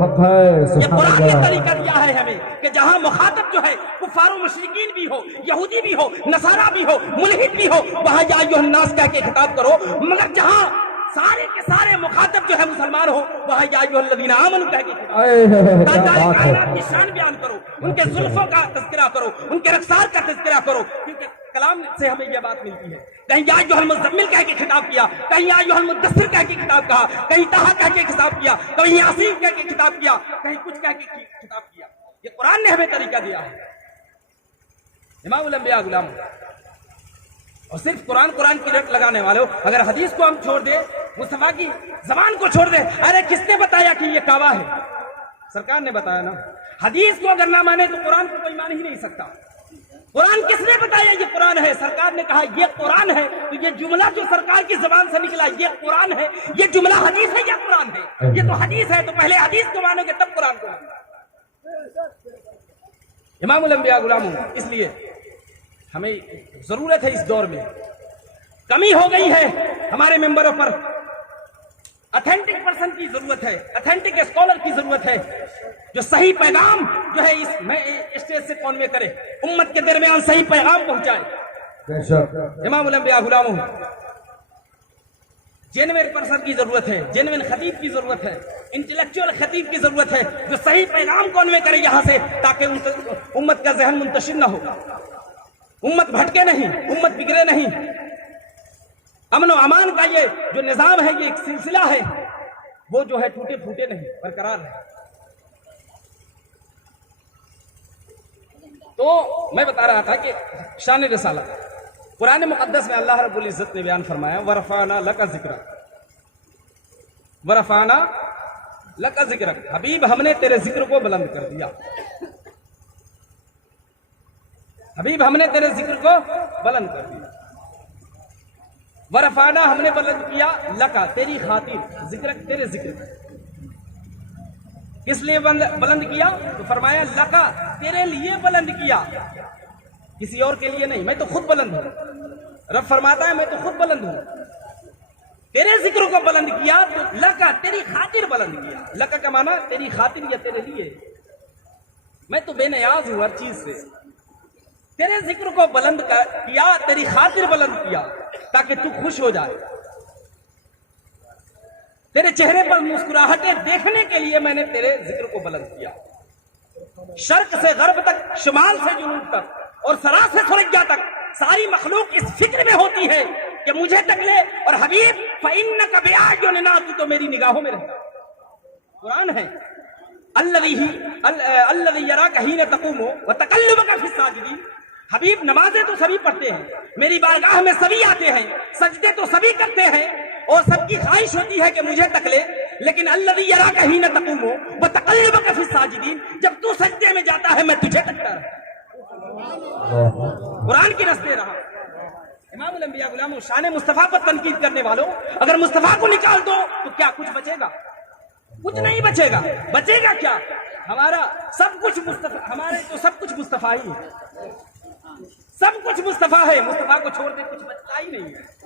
حق ہے. یہ سبحان قرآن نے اللہ. طریقہ دیا ہے ہمیں کہ جہاں مخاطب جو ہے کفار و مشرکین بھی ہو, یہودی بھی ہو, نصارہ بھی ہو, ملحد بھی ہو, وہاں یا ایھا الناس کہہ کے خطاب کرو. مگر جہاں سارے کے سارے مخاطب جو ہے مسلمان ہو, وہاں یا ایھا الذین آمنوا کہہ کے خطاب کیا بات ہے. کائنات کی شان بیان کرو, ان کے زلفوں کا تذکرہ کرو, ان کے رخسار کا تذکرہ کرو. کیونکہ کلام سے ہمیں یہ بات ملتی ہے. کہیں یا ایھا المزمل کہہ کے خطاب کیا, کہیں یا ایھا المدثر کہہ کے خطاب کہا, کہیں طٰہٰ کہہ کے خطاب کیا, کہیں یاسین کہہ کے خطاب کیا, کہیں کچھ کہہ کے خطاب کیا. یہ قرآن نے ہمیں طریقہ دیا ہے. امام الانبیاء غلام, اور صرف قرآن کی رٹ لگانے والے ہو. اگر حدیث کو ہم چھوڑ دیں, مصطفیٰ کی زبان کو چھوڑ دیں, ارے کس نے بتایا کہ یہ کعبہ ہے؟ سرکار نے بتایا نا. حدیث کو اگر نہ مانے تو قرآن کو کوئی مان ہی نہیں سکتا. قرآن کس نے بتایا یہ قرآن ہے؟ سرکار نے کہا یہ قرآن ہے. تو یہ جملہ جو سرکار کی زبان سے نکلا یہ قرآن ہے, یہ جملہ حدیث ہے یا قرآن ہے؟ یہ تو حدیث ہے, تو پہلے حدیث کو مانو گے تب قرآن کو مانو. امام الانبیاء غلام, اس لیے ہمیں ضرورت ہے, اس دور میں کمی ہو گئی ہے ہمارے ممبروں پر. اتھینٹک پرسن کی ضرورت ہے, اتھینٹک اسکالر کی ضرورت ہے, جو صحیح پیغام جو ہے اس میں اسٹیج سے کانوے کرے, امت کے درمیان صحیح پیغام پہنچائے. بے شک. امام الانبیاء غلام, جینوین پرسن کی ضرورت ہے, جینوین خطیب کی ضرورت ہے, انٹلیکچوئل خطیب کی ضرورت ہے, جو صحیح پیغام کانوے کرے یہاں سے, تاکہ امت کا ذہن منتشر نہ ہو, امت بھٹکے نہیں, امت بگڑے نہیں. امن و امان کا یہ جو نظام ہے, یہ ایک سلسلہ ہے, وہ جو ہے ٹوٹے پھوٹے نہیں, برقرار ہے. تو میں بتا رہا تھا کہ شان رسالت قرآن مقدس میں اللہ رب العزت نے بیان فرمایا, وَرَفَعْنَا لَكَ ذِكْرَكَ, وَرَفَعْنَا لَكَ ذِكْرَكَ, حبیب ہم نے تیرے ذکر کو بلند کر دیا. حبیب ہم نے تیرے ذکر کو بلند کر دیا. ورفعنا ہم نے بلند کیا, لکا تیری خاطر, ذکر تیرے ذکر. کس لیے بلند کیا؟ تو فرمایا لکا تیرے لیے بلند کیا, کسی اور کے لیے نہیں. میں تو خود بلند ہوں. رب فرماتا ہے میں تو خود بلند ہوں, تیرے ذکر کو بلند کیا, تو لکا تیری خاطر بلند کیا. لکا کا معنی تیری خاطر یا تیرے لیے. میں تو بے نیاز ہوں ہر چیز سے, تیرے ذکر کو بلند کیا, تیری خاطر بلند کیا, تاکہ تو خوش ہو جائے. تیرے چہرے پر مسکراہٹیں دیکھنے کے لیے میں نے تیرے ذکر کو بلند کیا. شرق سے غرب تک, شمال سے جنوب تک اور سرا سے سریا تک ساری مخلوق اس فکر میں ہوتی ہے کہ مجھے تک لے. اور حبیب فَإِنَّكَ بِأَعْيُنِنَا, تو میری نگاہوں میں رہتا. قرآن ہے الذی یراک حین تقوم وتقلبک فی الساجدین. حبیب نمازیں تو سبھی پڑھتے ہیں, میری بارگاہ میں سبھی آتے ہیں, سجدے تو سبھی کرتے ہیں, اور سب کی خواہش ہوتی ہے کہ مجھے تک لے. لیکن الذی یراک حین تقوم وتقلبک فی الساجدین, جب تو سجدے میں جاتا ہے میں تجھے تکتا رہا. قرآن کی رس دے رہا. امام الانبیاء غلام, شان مصطفیٰ پر تنقید کرنے والوں, اگر مصطفیٰ کو نکال دو تو کیا کچھ بچے گا؟ کچھ نہیں بچے گا. بچے گا کیا؟ ہمارا سب کچھ مصطفیٰ, ہمارے تو سب کچھ مصطفیٰ ہی ہے, سب کچھ مصطفیٰ ہے. مصطفیٰ کو چھوڑ دے کچھ بچتا ہی نہیں ہے.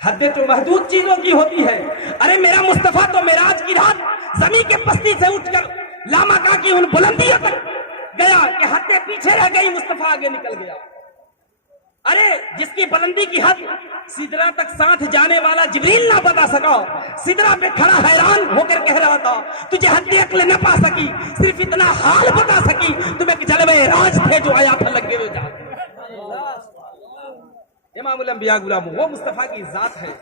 حدیں تو محدود چیزوں کی ہوتی ہے. ارے میرا مصطفیٰ تو معراج کی رات زمین کے پستی سے اٹھ کر لامکاں کی ان بلندیوں تک گیا کہ حدیں پیچھے رہ گئی, مصطفیٰ آگے نکل گیا. ارے جس کی بلندی کی حد سدرہ تک ساتھ جانے والا جبریل نہ بتا سکا, سدرہ پہ کھڑا حیران ہو کر کہہ رہا تھا تجھے حد عقل نہ پا سکی, صرف اتنا حال بتا سکی تمہیں جلوے راج تھے جو آیا تھا لگے ہوئے جا. امام الانبیاء غلام وہ مصطفیٰ کی ذات ہے.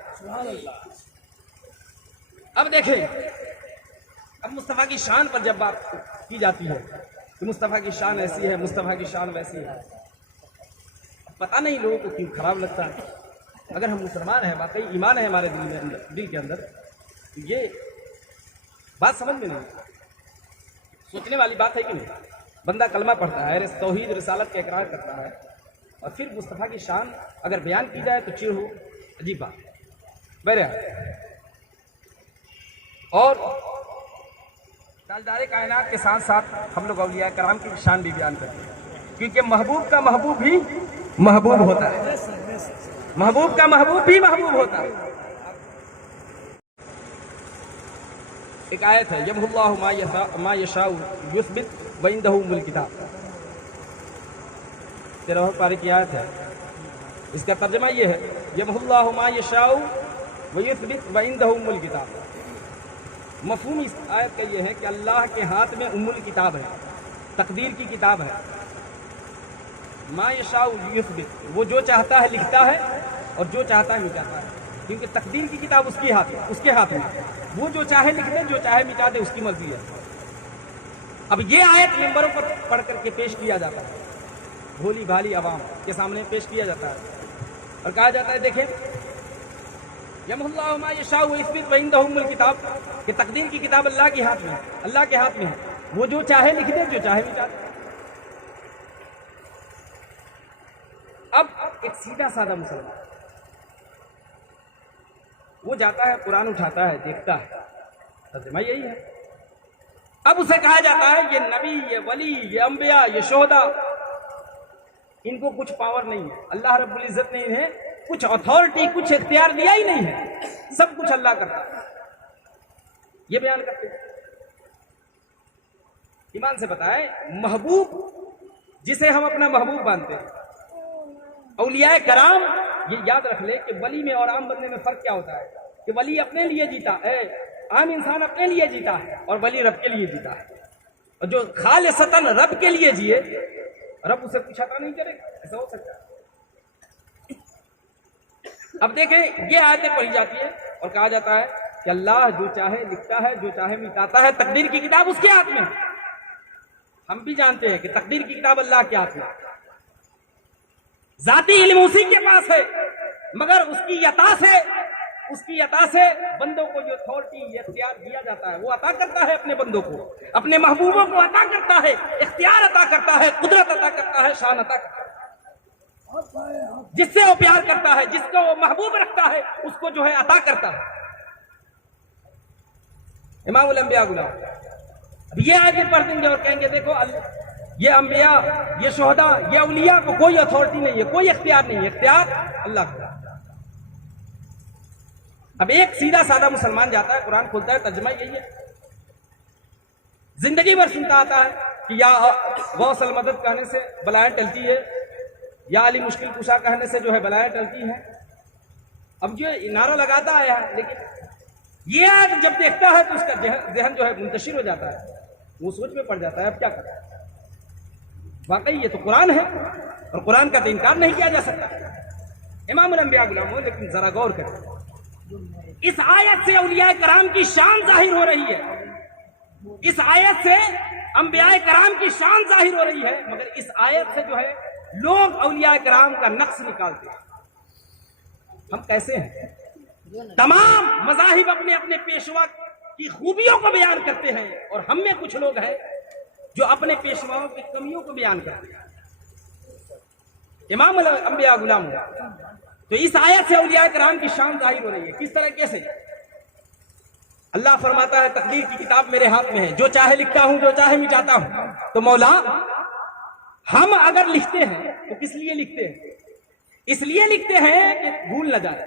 اب دیکھیں, اب مصطفیٰ کی شان پر جب بات کی جاتی ہے کہ مصطفیٰ کی شان ایسی ہے, مصطفیٰ کی شان ویسی ہے, پتہ نہیں لوگوں کو کیوں خراب لگتا ہے. اگر ہم مسلمان ہیں, واقعی ایمان ہے ہمارے دل کے اندر, تو یہ بات سمجھ میں نہیں, سوچنے والی بات ہے کہ نہیں. بندہ کلمہ پڑھتا ہے, توحید رسالت کا اقرار کرتا ہے, اور پھر مصطفیٰ کی شان اگر بیان کی جائے تو چڑ ہو, عجیب بات. بہرحال اور تاجدار کائنات کے ساتھ ساتھ ہم لوگ اولیاء کرام کی شان بھی بیان کرتے ہیں, کیونکہ محبوب کا محبوب بھی محبوب ہوتا ہے, محبوب کا محبوب بھی محبوب ہوتا ہے. ایک آیت ہے یمحو اللہ ما یشاء یثبت وعندہ ام الکتاب, 13 پارے کی آیت ہے. اس کا ترجمہ یہ ہے یمحو اللہ ما یشاء ویثبت وعندہ ام الکتاب. مفہوم اس آیت کا یہ ہے کہ اللہ کے ہاتھ میں ام الکتاب ہے, تقدیر کی کتاب ہے. ما یشاء یثبت, وہ جو چاہتا ہے لکھتا ہے اور جو چاہتا ہے مٹاتا ہے, کیونکہ تقدیر کی کتاب اس کے ہاتھ میں, وہ جو چاہے لکھ دے, جو چاہے مٹا دے, اس کی مرضی ہے. اب یہ آیت ممبروں پر پڑھ کر کے پیش کیا جاتا ہے, بھولی بھالی عوام کے سامنے پیش کیا جاتا ہے, اور کہا جاتا ہے دیکھیں یمحو اللہ ما یشاء ویثبت وعندہ ام الکتاب, کہ تقدیر کی کتاب اللہ کے ہاتھ میں ہے, اللہ کے ہاتھ میں ہے, وہ جو چاہے لکھ دے, جو چاہے مٹا دے. اب ایک سیدھا سادہ مسلمان وہ جاتا ہے, قرآن اٹھاتا ہے, دیکھتا ہے, ترجمہ یہی ہے. اب اسے کہا جاتا ہے یہ نبی, یہ ولی, یہ انبیاء, یہ شہداء, ان کو کچھ پاور نہیں ہے, اللہ رب العزت نے انہیں کچھ اتھارٹی, کچھ اختیار دیا ہی نہیں ہے, سب کچھ اللہ کرتا ہے. یہ بیان کرتے ہیں. ایمان سے بتائیں, محبوب جسے ہم اپنا محبوب مانتے ہیں, اولیاء کرام, یہ یاد رکھ لے کہ ولی میں اور عام بندے میں فرق کیا ہوتا ہے, کہ ولی اپنے لیے جیتا ہے, عام انسان اپنے لیے جیتا ہے, اور ولی رب کے لیے جیتا ہے. اور جو خالصتاً رب کے لیے جیے, رب اسے کچھ عطا نہیں کرے گا, ایسا ہو سکتا ہے. اب دیکھیں یہ آیتیں پڑھی جاتی ہے اور کہا جاتا ہے کہ اللہ جو چاہے لکھتا ہے, جو چاہے مٹاتا ہے, تقدیر کی کتاب اس کے ہاتھ میں. ہم بھی جانتے ہیں کہ تقدیر کی کتاب اللہ کے ہاتھ میں, ذاتی علم اسی کے پاس ہے, مگر اس کی عطا سے بندوں کو جو اتھارٹی, یہ اختیار دیا جاتا ہے, وہ عطا کرتا ہے اپنے بندوں کو, اپنے محبوبوں کو عطا کرتا ہے, اختیار عطا کرتا ہے, قدرت عطا کرتا ہے, شان عطا کرتا ہے. جس سے وہ پیار کرتا ہے, جس کو وہ محبوب رکھتا ہے, اس کو جو ہے عطا کرتا ہے. امام الانبیاء غلام اب یہ آیت پڑھ دیں گے اور کہیں گے دیکھو یہ انبیاء, یہ شہداء, یہ اولیاء کو کوئی اتھارٹی نہیں ہے, کوئی اختیار نہیں ہے, اختیار اللہ کا. اب ایک سیدھا سادہ مسلمان جاتا ہے, قرآن کھولتا ہے, ترجمہ یہی ہے, زندگی بھر سنتا آتا ہے کہ یا غوث المدد کہنے سے بلائیں ٹلتی ہے, یا علی مشکل کشا کہنے سے جو ہے بلائیں ٹلتی ہیں. اب جو نعرہ لگاتا آیا ہے, لیکن یہ آج جب دیکھتا ہے تو اس کا ذہن جو ہے منتشر ہو جاتا ہے, وہ سوچ میں پڑ جاتا ہے اب کیا کرتا ہے. واقعی یہ تو قرآن ہے, اور قرآن کا تو انکار نہیں کیا جا سکتا. امام الانبیاء غلام ہو, لیکن ذرا غور کریں, اس آیت سے اولیاء کرام کی شان ظاہر ہو رہی ہے, اس آیت سے انبیاء کرام کی شان ظاہر ہو رہی ہے, مگر اس آیت سے جو ہے لوگ اولیاء کرام کا نقص نکالتے ہیں. ہم کیسے ہیں؟ تمام مذاہب اپنے اپنے پیشوا کی خوبیوں کو بیان کرتے ہیں, اور ہم میں کچھ لوگ ہیں جو اپنے پیشواؤں کی کمیوں کو بیان کرتے ہیں. امام الانبیاء غلام ہو, تو اس آیت سے اولیاء کرام کی شان ظاہر ہو رہی ہے. کس طرح سے؟ اللہ فرماتا ہے تقدیر کی کتاب میرے ہاتھ میں ہے, جو چاہے لکھتا ہوں, جو چاہے مٹاتا ہوں. تو مولا ہم اگر لکھتے ہیں تو کس لیے لکھتے ہیں؟ اس لیے لکھتے ہیں کہ بھول نہ جائے,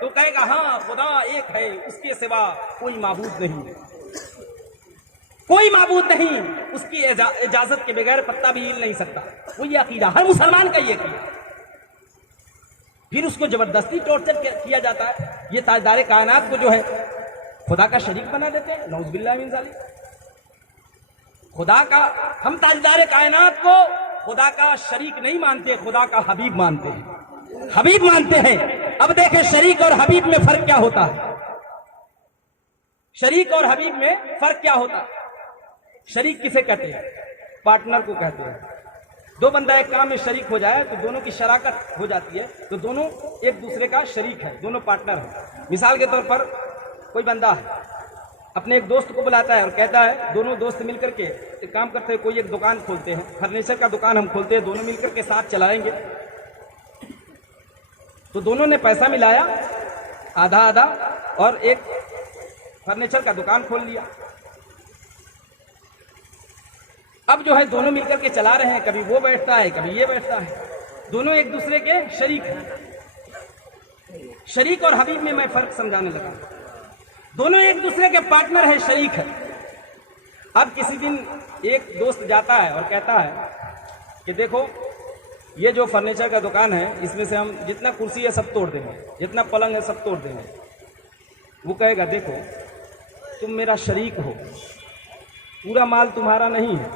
تو کہے گا ہاں خدا ایک ہے، اس کے سوا کوئی معبود نہیں، کوئی معبود نہیں، اس کی اجازت کے بغیر پتہ بھی ہل نہیں سکتا۔ وہ یہ عقیدہ ہر مسلمان کا یہ عقیدہ، پھر اس کو زبردستی ٹارچر کیا جاتا ہے۔ یہ تاجدار کائنات کو جو ہے خدا کا شریک بنا دیتے ہیں، نعوذ باللہ من ذالک۔ خدا کا، ہم تاجدار کائنات کو خدا کا شریک نہیں مانتے، خدا کا حبیب مانتے ہیں، حبیب مانتے ہیں۔ اب دیکھیں شریک اور حبیب میں فرق کیا ہوتا ہے، شریک اور حبیب میں فرق کیا ہوتا ہے۔ شریک کسے کہتے ہیں؟ پارٹنر کو کہتے ہیں۔ دو بندہ ایک کام میں شریک ہو جائے تو دونوں کی شراکت ہو جاتی ہے، تو دونوں ایک دوسرے کا شریک ہے، دونوں پارٹنر ہیں۔ مثال کے طور پر کوئی بندہ ہے، اپنے ایک دوست کو بلاتا ہے اور کہتا ہے دونوں دوست مل کر کے ایک کام کرتے ہیں، کوئی ایک دکان کھولتے ہیں، فرنیچر کا دکان ہم کھولتے ہیں، دونوں مل کر کے ساتھ چلائیں گے۔ تو دونوں نے پیسہ ملایا آدھا آدھا اور ایک فرنیچر کا دکان کھول لیا۔ اب جو ہے دونوں مل کر کے چلا رہے ہیں، کبھی وہ بیٹھتا ہے کبھی یہ بیٹھتا ہے، دونوں ایک دوسرے کے شریک ہیں۔ شریک اور حبیب میں میں فرق سمجھانے لگا، دونوں ایک دوسرے کے پارٹنر ہیں، شریک ہے۔ اب کسی دن ایک دوست جاتا ہے اور کہتا ہے کہ دیکھو یہ جو فرنیچر کا دکان ہے اس میں سے ہم جتنا کرسی ہے سب توڑ دیں گے، جتنا پلنگ ہے سب توڑ دیں گے۔ وہ کہے گا دیکھو تم میرا شریک ہو، پورا مال تمہارا نہیں ہے،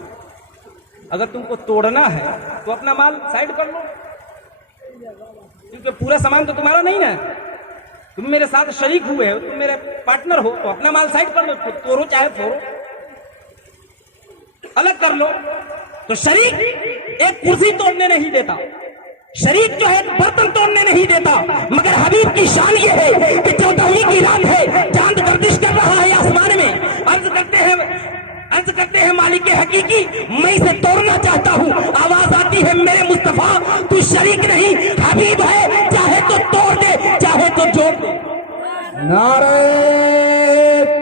اگر تم کو توڑنا ہے تو اپنا مال سائڈ کر لو، کیونکہ پورا سامان تو تمہارا نہیں ہے، تم میرے ساتھ شریک ہوئے ہو، تم میرے پارٹنر ہو، تو اپنا مال سائڈ کر لو، توڑو چاہے پھوڑو، الگ کر لو۔ تو شریک ایک کرسی توڑنے نہیں دیتا، شریک جو ہے برتن توڑنے نہیں دیتا، مگر حبیب کی شان یہ ہے کہ 14ویں کی رات ہے، چاند گردش کر رہا ہے آسمان میں، عرض کرتے ہیں مالک حقیقی میں اسے توڑنا چاہتا ہوں، آواز آتی ہے میرے مصطفیٰ تو شریک نہیں حبیب ہے، چاہے تو توڑ دے چاہے تو جوڑ دے۔ نعرہ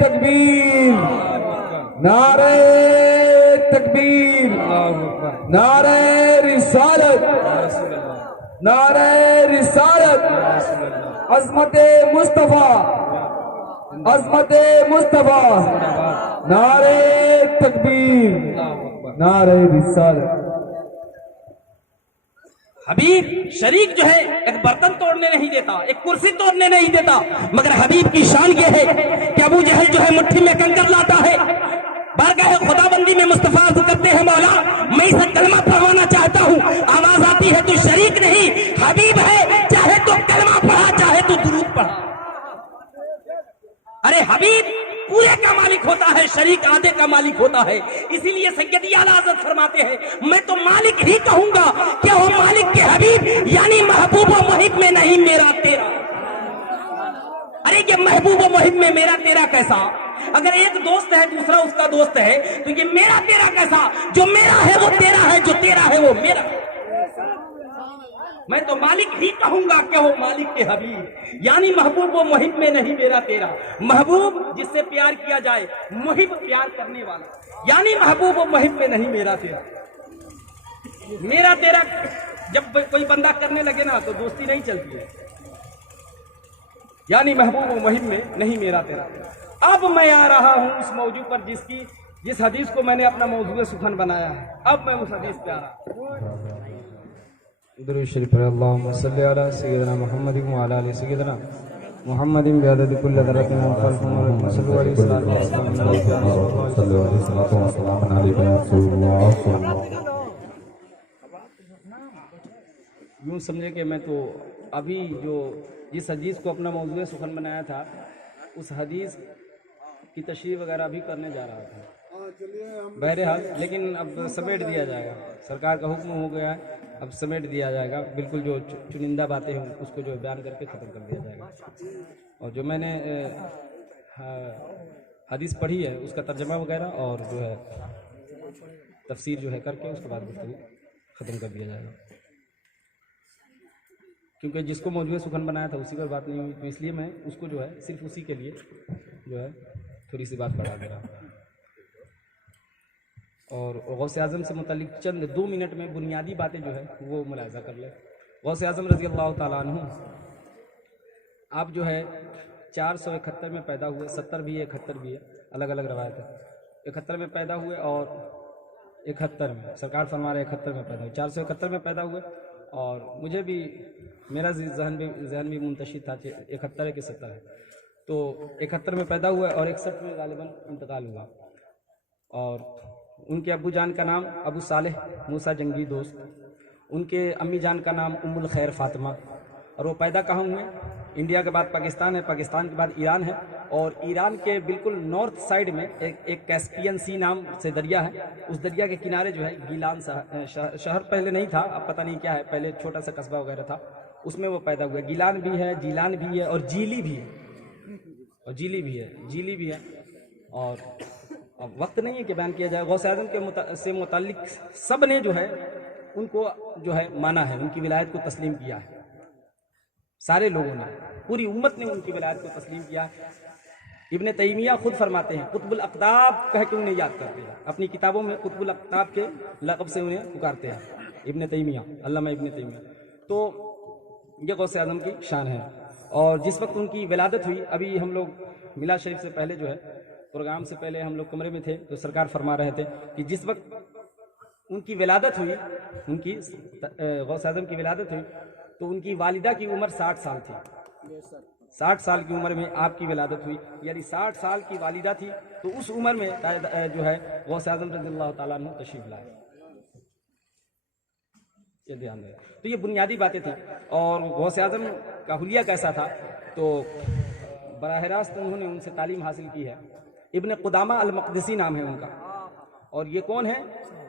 تکبیر، نعرہ تکبیر، نعرہ رسالت، نعرہ رسالت، عظمت مصطفیٰ، عظمت مصطفیٰ، نعرہ تکبیر، نعرہ رسالت۔ حبیب شریک جو ہے ایک برتن توڑنے نہیں دیتا، ایک کرسی توڑنے نہیں دیتا، مگر حبیب کی شان یہ ہے کہ ابو جہل جو ہے مٹھی میں کنکر لاتا ہے، بارگاہ خدا بندی میں مصطفیٰ عرض کرتے ہیں مولا میں اسے کلمہ پڑھوانا چاہتا ہوں، آواز آتی ہے تو شریک نہیں حبیب ہے، چاہے تو کلمہ پڑھا چاہے تو درود پڑھا۔ ارے حبیب پورے کا مالک ہوتا ہے، شریک آدھے کا مالک ہوتا ہے، اسی لیے سیدی اعلیٰ حضرت فرماتے ہیں میں تو مالک ہی کہوں گا کہ وہ مالک کے حبیب یعنی محبوب و محب میں نہیں میرا تیرا۔ ارے یہ محبوب و محب میں میرا تیرا کیسا؟ اگر ایک دوست ہے دوسرا اس کا دوست ہے تو یہ میرا تیرا کیسا؟ جو میرا ہے وہ تیرا ہے، جو تیرا ہے وہ میرا۔ میں تو مالک ہی کہوں گا کہ وہ مالک کے حبیب یعنی محبوب و محب میں نہیں میرا تیرا۔ محبوب جس سے پیار کیا جائے، محب پیار کرنے والا، یعنی محبوب و محب میں نہیں میرا تیرا۔ میرا تیرا جب کوئی بندہ کرنے لگے نا تو دوستی نہیں چلتی ہے، یعنی محبوب و محب میں نہیں میرا تیرا۔ اب میں آ رہا ہوں اس موضوع پر جس حدیث کو میں نے اپنا موضوع سخن بنایا ہے، اب میں اس حدیث پہ آ رہا ہوں۔ درود شریف پر اللہم صلی علی سیدنا محمد وعلی آل سیدنا محمد بعدد کل ذرۃ من خلق ورحمۃ صلی علیہ وسلم۔ یوں سمجھے کہ میں تو ابھی جس حدیث کو اپنا موضوع سخن بنایا تھا اس حدیث کی تشریح وغیرہ بھی کرنے جا رہا تھا، بہرحال لیکن اب سمیٹ دیا جائے گا، سرکار کا حکم ہو گیا ہے، اب سمیٹ دیا جائے گا، بالکل جو چنندہ باتیں ہیں اس کو جو بیان کر کے ختم کر دیا جائے گا، اور جو میں نے حدیث پڑھی ہے اس کا ترجمہ وغیرہ اور جو ہے تفسیر جو ہے کر کے اس کے بعد گفتگو ختم کر دیا جائے گا، کیونکہ جس کو موضوع سخن بنایا تھا اسی پر بات نہیں ہوئی، تو اس لیے میں اس کو جو ہے صرف اسی کے لیے جو ہے تھوڑی سی بات بڑھا دے رہا ہوں۔ اور غوث اعظم سے متعلق چند 2 منٹ میں بنیادی باتیں جو ہے وہ ملاحظہ کر لیں۔ غوث اعظم رضی اللہ تعالیٰ عنہ آپ جو ہے 471 میں پیدا ہوئے، 70 بھی ہے 71 بھی ہے، الگ الگ روایت ہے۔ 71 میں پیدا ہوئے اور 71 میں سرکار فرما رہے 71 میں پیدا ہوئے، 471 میں پیدا ہوئے، اور مجھے بھی میرا ذہن بھی منتشر تھا کہ 71 ہے کہ 70 ہے، تو 71 میں پیدا ہوئے اور 61 میں غالباً انتقال ہوا۔ اور ان کے ابو جان کا نام ابو صالح موسیٰ جنگی دوست، ان کے امی جان کا نام ام الخیر فاطمہ، اور وہ پیدا کہاں ہوئے؟ انڈیا کے بعد پاکستان ہے، پاکستان کے بعد ایران ہے، اور ایران کے بالکل نارتھ سائڈ میں ایک کیسپین سی نام سے دریا ہے، اس دریا کے کنارے جو ہے گیلان شہر پہلے نہیں تھا، اب پتہ نہیں کیا ہے، پہلے چھوٹا سا قصبہ وغیرہ تھا، اس میں وہ پیدا ہوئے۔ گیلان بھی ہے، جیلان بھی ہے، اور جیلی بھی ہے، جیلی بھی ہے۔ اور اب وقت نہیں ہے کہ بیان کیا جائے، غوث اعظم کے سے متعلق سب نے جو ہے ان کو جو ہے مانا ہے، ان کی ولایت کو تسلیم کیا ہے، سارے لوگوں نے، پوری امت نے ان کی ولایت کو تسلیم کیا۔ ابن تیمیہ خود فرماتے ہیں قطب الاقطاب کہہ کے انہیں یاد کرتے ہیں، اپنی کتابوں میں قطب الاقطاب کے لقب سے انہیں پکارتے ہیں، ابن تیمیہ، علامہ ابن تیمیہ۔ تو یہ غوث اعظم کی شان ہے۔ اور جس وقت ان کی ولادت ہوئی، ابھی ہم لوگ میلاد شریف سے پہلے جو ہے پروگرام سے پہلے ہم لوگ کمرے میں تھے تو سرکار فرما رہے تھے کہ جس وقت ان کی ولادت ہوئی، ان کی غوث اعظم کی ولادت ہوئی، تو ان کی والدہ کی عمر 60 سال تھی، 60 سال کی عمر میں آپ کی ولادت ہوئی، یعنی 60 سال کی والدہ تھی، تو اس عمر میں جو ہے غوث اعظم رضی اللہ تعالیٰ عنہ تشریف لائے، یہ دھیان دیں۔ تو یہ بنیادی باتیں تھیں۔ اور غوث اعظم کا حلیہ کیسا تھا، تو براہ راست انہوں نے ان سے تعلیم حاصل کی ہے۔ ابن قدامہ المقدسی نام ہے ان کا، اور یہ کون ہے؟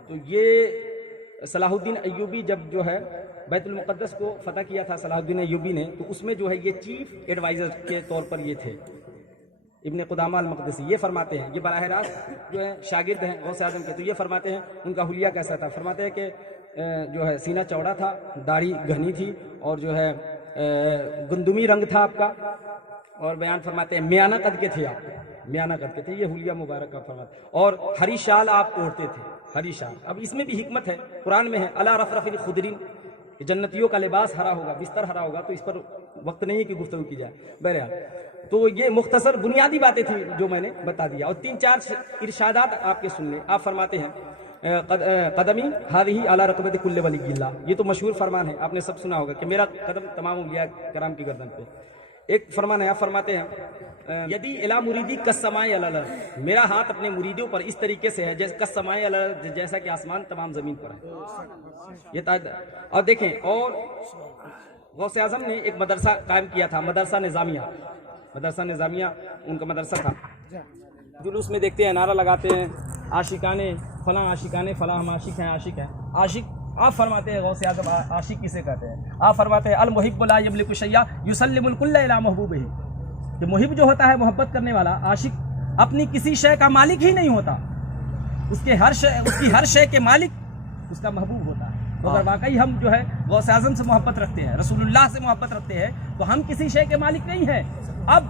تو یہ صلاح الدین ایوبی جب جو ہے بیت المقدس کو فتح کیا تھا صلاح الدین ایوبی نے، تو اس میں جو ہے یہ چیف ایڈوائزر کے طور پر یہ تھے، ابن قدامہ المقدسی۔ یہ فرماتے ہیں، یہ براہ راست جو ہے شاگرد ہیں غوث اعظم کے، تو یہ فرماتے ہیں ان کا حلیہ کیسا تھا۔ فرماتے ہیں کہ جو ہے سینہ چوڑا تھا، داڑھی گھنی تھی، اور جو ہے گندمی رنگ تھا آپ کا، اور بیان فرماتے ہیں میانہ قد کے تھے آپ، میانہ قد کے تھے، یہ حلیہ مبارک کا فرماتے ہیں۔ اور ہری شال آپ اوڑھتے تھے، ہری شال۔ اب اس میں بھی حکمت ہے، قرآن میں ہے الا رفرف الخدرین، جنتیوں کا لباس ہرا ہوگا، بستر ہرا ہوگا، تو اس پر وقت نہیں کہ گفتگو کی جائے۔ بہرحال تو یہ مختصر بنیادی باتیں تھیں جو میں نے بتا دیا، اور 3-4 ارشادات آپ کے سن لیں۔ آپ فرماتے ہیں قدمی ہذہ علی رقبۃ کل ولی اللہ، یہ تو مشہور فرمان ہے، آپ نے سب سنا ہوگا کہ میرا قدم تمام اولیاء کرام کی گردن پہ۔ ایک فرمان ہے، آپ فرماتے ہیں یدی الی مریدی کالسماء علی الارض، میرا ہاتھ اپنے مریدوں پر اس طریقے سے ہے جیسے کالسماء علی الارض، جیسا کہ آسمان تمام زمین پر ہے۔ یہ اور دیکھیں، اور غوث اعظم نے ایک مدرسہ قائم کیا تھا، مدرسہ نظامیہ، مدرسہ نظامیہ ان کا مدرسہ تھا۔ جلوس میں دیکھتے ہیں، نعرہ لگاتے ہیں عاشقانے فلاں، عاشقانے فلاں، ہم عاشق ہیں، عاشق ہیں، عاشق۔ آپ فرماتے ہیں غوث اعظم عاشق کسے کہتے ہیں؟ آپ فرماتے ہیں المحب لا یملک شیئا یسلم الکل الی محبوبہ، کہ محب جو ہوتا ہے محبت کرنے والا، عاشق اپنی کسی شے کا مالک ہی نہیں ہوتا، اس کی ہر شے کے مالک اس کا محبوب ہوتا ہے۔ تو اگر واقعی ہم جو ہے غوث اعظم سے محبت رکھتے ہیں، رسول اللہ سے محبت رکھتے ہیں، تو ہم کسی شے کے مالک نہیں ہیں، اب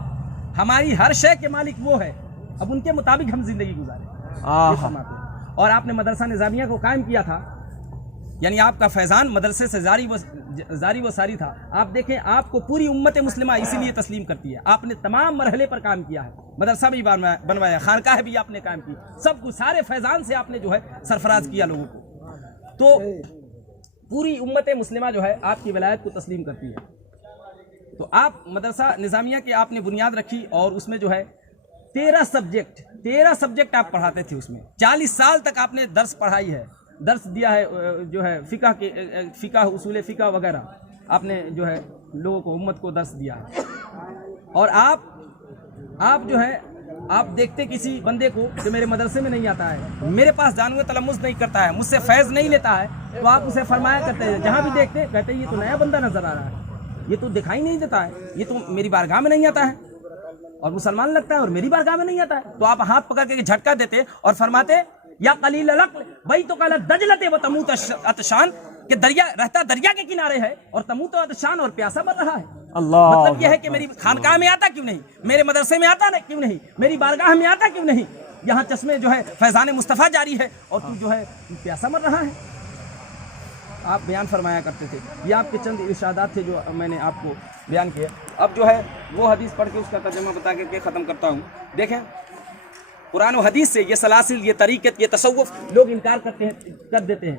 ہماری ہر شے کے مالک وہ ہے، اب ان کے مطابق ہم زندگی گزاریں، یہ فرماتے ہیں۔ اور آپ نے مدرسہ نظامیہ کو قائم کیا تھا، یعنی آپ کا فیضان مدرسے سے جاری و ساری تھا۔ آپ دیکھیں، آپ کو پوری امت مسلمہ اسی لیے تسلیم کرتی ہے، آپ نے تمام مرحلے پر کام کیا ہے، مدرسہ بھی بنوایا، خانقاہ بھی آپ نے قائم کی، سب کچھ سارے فیضان سے آپ نے جو ہے سرفراز کیا لوگوں کو، تو پوری امت مسلمہ جو ہے آپ کی ولایت کو تسلیم کرتی ہے۔ تو آپ مدرسہ نظامیہ کی آپ نے بنیاد رکھی، اور اس میں جو ہے 13 سبجیکٹ آپ پڑھاتے تھے، اس میں 40 سال تک آپ نے درس پڑھائی ہے، درس دیا ہے، جو ہے فقہ اصول فقہ وغیرہ آپ نے جو ہے لوگوں کو، امت کو درس دیا ہے۔ اور آپ جو ہے آپ دیکھتے کسی بندے کو جو میرے مدرسے میں نہیں آتا ہے، میرے پاس جانور تلمس نہیں کرتا ہے، مجھ سے فیض نہیں لیتا ہے، تو آپ اسے فرمایا کرتے ہیں، جہاں بھی دیکھتے کہتے ہیں یہ تو نیا بندہ نظر آ رہا ہے، یہ تو دکھائی نہیں دیتا ہے، یہ تو میری بارگاہ میں نہیں آتا ہے، اور مسلمان لگتا ہے اور میری بارگاہ میں نہیں آتا ہے۔ تو آپ ہاتھ پکڑ کے جھٹکا دیتے اور فرماتے یا قلیل العقل بیتک علی الدجلۃ وتموت عطشان، کہ دریا رہتا دریا کے کنارے ہے اور تموت عطشان، اور پیاسا مر رہا ہے۔ اللہ، مطلب یہ ہے کہ میری خانقاہ میں آتا کیوں نہیں، میرے مدرسے میں آتا کیوں نہیں، میری بارگاہ میں آتا کیوں نہیں، یہاں چشمے جو ہے فیضان مصطفیٰ جاری ہے اور تو جو ہے پیاسا مر رہا ہے۔ آپ بیان فرمایا کرتے تھے. یہ آپ کے چند ارشادات تھے جو میں نے آپ کو بیان کیے. اب جو ہے وہ حدیث پڑھ کے اس کا ترجمہ بتا کے ختم کرتا ہوں. دیکھیں قرآن و حدیث سے یہ سلاسل، یہ طریقت، یہ تصوف لوگ انکار کر دیتے ہیں.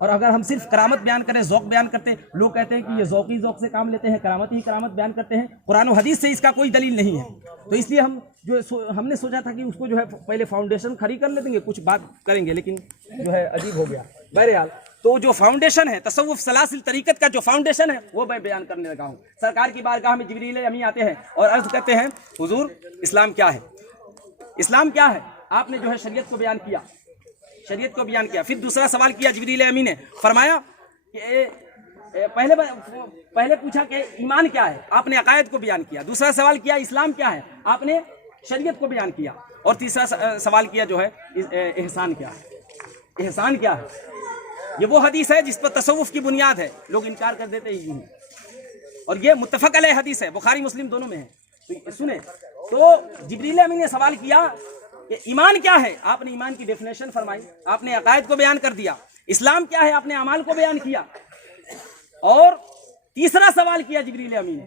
اور اگر ہم صرف کرامت بیان کریں، ذوق بیان کرتے ہیں، لوگ کہتے ہیں کہ یہ ذوقی ذوق سے کام لیتے ہیں، کرامت ہی کرامت بیان کرتے ہیں. قرآن و حدیث سے اس کا کوئی دلیل نہیں ہے. تو اس لیے ہم نے سوچا تھا کہ اس کو جو ہے پہلے فاؤنڈیشن کھڑی کر لیتے ہیں، کچھ بات کریں گے، لیکن جو ہے عجیب ہو گیا. بہرحال تو جو فاؤنڈیشن ہے تصوف سلاسل طریقت کا، جو فاؤنڈیشن ہے وہ میں بیان کرنے لگا ہوں. سرکار کی بارگاہ میں جبریل امین آتے ہیں اور عرض کرتے ہیں حضور اسلام کیا ہے؟ اسلام کیا ہے؟ آپ نے جو ہے شریعت کو بیان کیا، شریعت کو بیان کیا. پھر دوسرا سوال کیا جبریل امین نے، فرمایا کہ پہلے پوچھا کہ ایمان کیا ہے، آپ نے عقائد کو بیان کیا. دوسرا سوال کیا اسلام کیا ہے، آپ نے شریعت کو بیان کیا. اور تیسرا سوال کیا جو ہے احسان کیا ہے. احسان کیا ہے؟ یہ وہ حدیث ہے جس پر تصوف کی بنیاد ہے، لوگ انکار کر دیتے ہیں. اور یہ متفق علیہ حدیث ہے، بخاری مسلم دونوں میں ہے. تو سنیں، تو جبریل امین نے سوال کیا کہ ایمان کیا ہے، آپ نے ایمان کی ڈیفینیشن فرمائی، آپ نے عقائد کو بیان کر دیا. اسلام کیا ہے، آپ نے اعمال کو بیان کیا. اور تیسرا سوال کیا جبریل امین نے،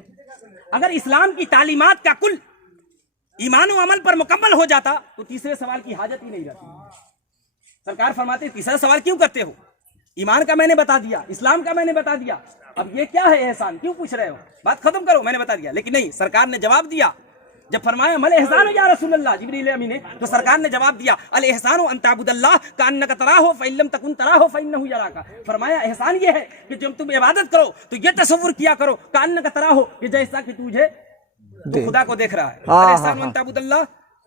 اگر اسلام کی تعلیمات کا کل ایمان و عمل پر مکمل ہو جاتا تو تیسرے سوال کی حاجت ہی نہیں رہتی. سرکار فرماتے تیسرا سوال کیوں کرتے ہو؟ ایمان کا میں نے بتا دیا، اسلام کا میں نے بتا دیا، اب یہ کیا ہے احسان، کیوں پوچھ رہے ہو؟ بات ختم کرو، میں نے بتا دیا. لیکن نہیں، سرکار نے جواب دیا. جب فرمایا مل احسان یا رسول اللہ جبریل امین نے، تو سرکار نے جواب دیا الاحسان ان تعبد اللہ کانک تراہ فان لم تکن تراہ فانہ یراک. فرمایا احسان یہ ہے کہ جب تم عبادت کرو تو یہ تصور کیا کرو کانک تراہ، کہ جیسا کہ تو خدا کو دیکھ رہا ہے. الاحسان ان تعبد اللہ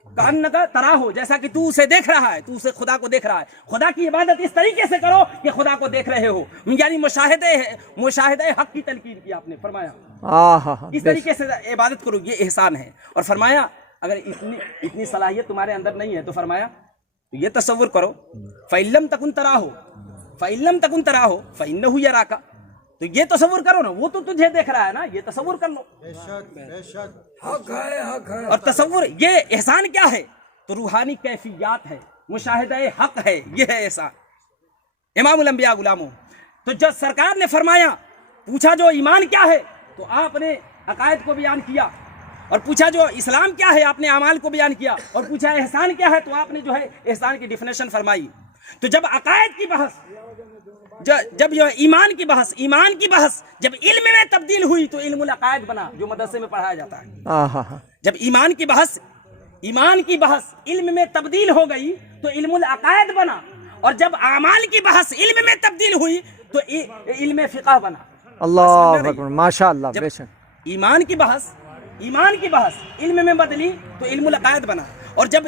کانک تراہ، جیسا کہ تو اسے دیکھ رہا ہے، تو اسے خدا کو دیکھ رہا ہے. خدا کی عبادت اس طریقے سے کرو کہ خدا کو دیکھ رہے ہو، یعنی مشاہدہ حق کی تلقین کی آپ نے. فرمایا اس طریقے سے عبادت کرو، یہ احسان ہے. اور فرمایا اگر اتنی صلاحیت تمہارے اندر نہیں ہے تو فرمایا تو یہ تصور کرو فَإِن لَّمْ تَكُن تَرَاهُ فَإِن لَّمْ تَكُن تَرَاهُ فَإِنَّهُ يَرَاكَ. تو یہ تصور کرو نا، وہ تو تجھے دیکھ رہا ہے نا، یہ تصور کر لو. حق ہے. اور تصور یہ احسان کیا ہے؟ تو روحانی کیفیات ہے، مشاہدہ حق ہے، یہ ہے احسان. امام الانبیاء غلاموں، تو جب سرکار نے فرمایا، پوچھا جو ایمان کیا ہے تو آپ نے عقائد کو بیان کیا، اور پوچھا جو اسلام کیا ہے آپ نے اعمال کو بیان کیا، اور پوچھا احسان کیا ہے تو آپ نے جو ہے احسان کی ڈیفینیشن فرمائی. تو جب عقائد کی بحث، جب جو ایمان کی بحث جب علم میں تبدیل ہوئی تو علم العقائد بنا، جو مدرسے میں پڑھایا جاتا ہے. جب ایمان کی بحث علم میں تبدیل ہو گئی تو علم العقائد بنا، اور جب اعمال کی بحث علم میں تبدیل ہوئی تو علم فقہ بنا. اللہ اکبر، ماشاءاللہ. بے شک ایمان کی بحث علم میں بدلی تو علم العقائد بنا، اور جب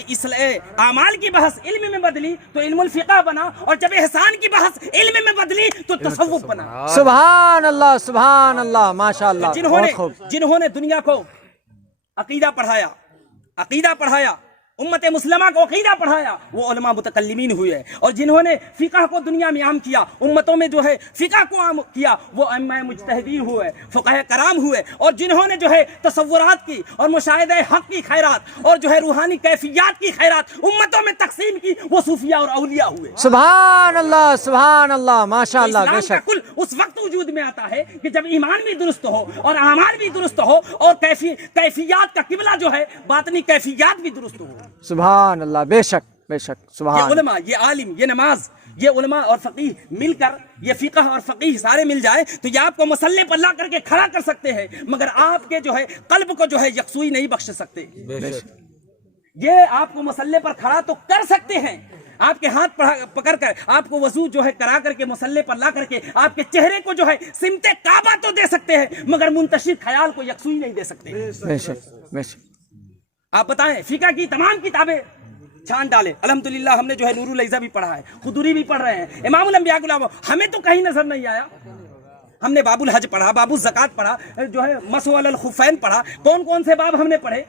اعمال کی بحث علم میں بدلی تو علم الفقہ بنا، اور جب احسان کی بحث علم میں بدلی تو تصوف بنا. سبحان اللہ، سبحان اللہ، ماشاءاللہ. جنہوں نے دنیا کو عقیدہ پڑھایا، امت مسلمہ کو عقیدہ پڑھایا، وہ علماء متکلمین ہوئے. اور جنہوں نے فقہ کو دنیا میں عام کیا، امتوں میں جو ہے فقہ کو عام کیا، وہ ائمہ مجتہدین ہوئے، فقہ کرام ہوئے. اور جنہوں نے جو ہے تصورات کی اور مشاہدہ حق کی خیرات اور جو ہے روحانی کیفیات کی خیرات امتوں میں تقسیم کی، وہ صوفیاء اور اولیاء ہوئے. سبحان اللہ، سبحان اللہ، ماشاءاللہ. بے اسلام کا شک کل اس وقت وجود میں آتا ہے کہ جب ایمان بھی درست ہو اور اعمال بھی درست ہو اور کیفیات کا قبلہ جو ہے باطنی کیفیات بھی درست ہو. سبحان اللہ. بے شک، بے شک. یہ سبحان علماء، یہ عالم، یہ نماز، یہ علماء اور فقیہ مل کر، یہ فقہ اور فقیہ سارے مل جائے تو یہ آپ کو مسلح پر لا کر کے کھڑا کر سکتے ہیں، مگر آپ کے جو ہے قلب کو جو ہے یکسوئی نہیں بخش سکتے. یہ آپ کو مسلح پر کھڑا تو کر سکتے ہیں، آپ کے ہاتھ پکڑ کر آپ کو وضو جو ہے کرا کر کے مسلح پر لا کر کے آپ کے چہرے کو جو ہے سمت کعبہ تو دے سکتے ہیں، مگر منتشر خیال کو یکسوئی نہیں دے سکتے. بے شک، بے شک. آپ بتائیں، فقہ کی تمام کتابیں چھان ڈالے. الحمدللہ ہم نے جو ہے نور العزہ بھی پڑھا ہے، خدوری بھی پڑھ رہے ہیں، امام الانبیاء غلام، ہمیں تو کہیں نظر نہیں آیا. ہم نے باب الحج پڑھا، باب الزکات پڑھا، جو ہے مسح علی الخفین پڑھا، کون سے باب ہم نے پڑھے،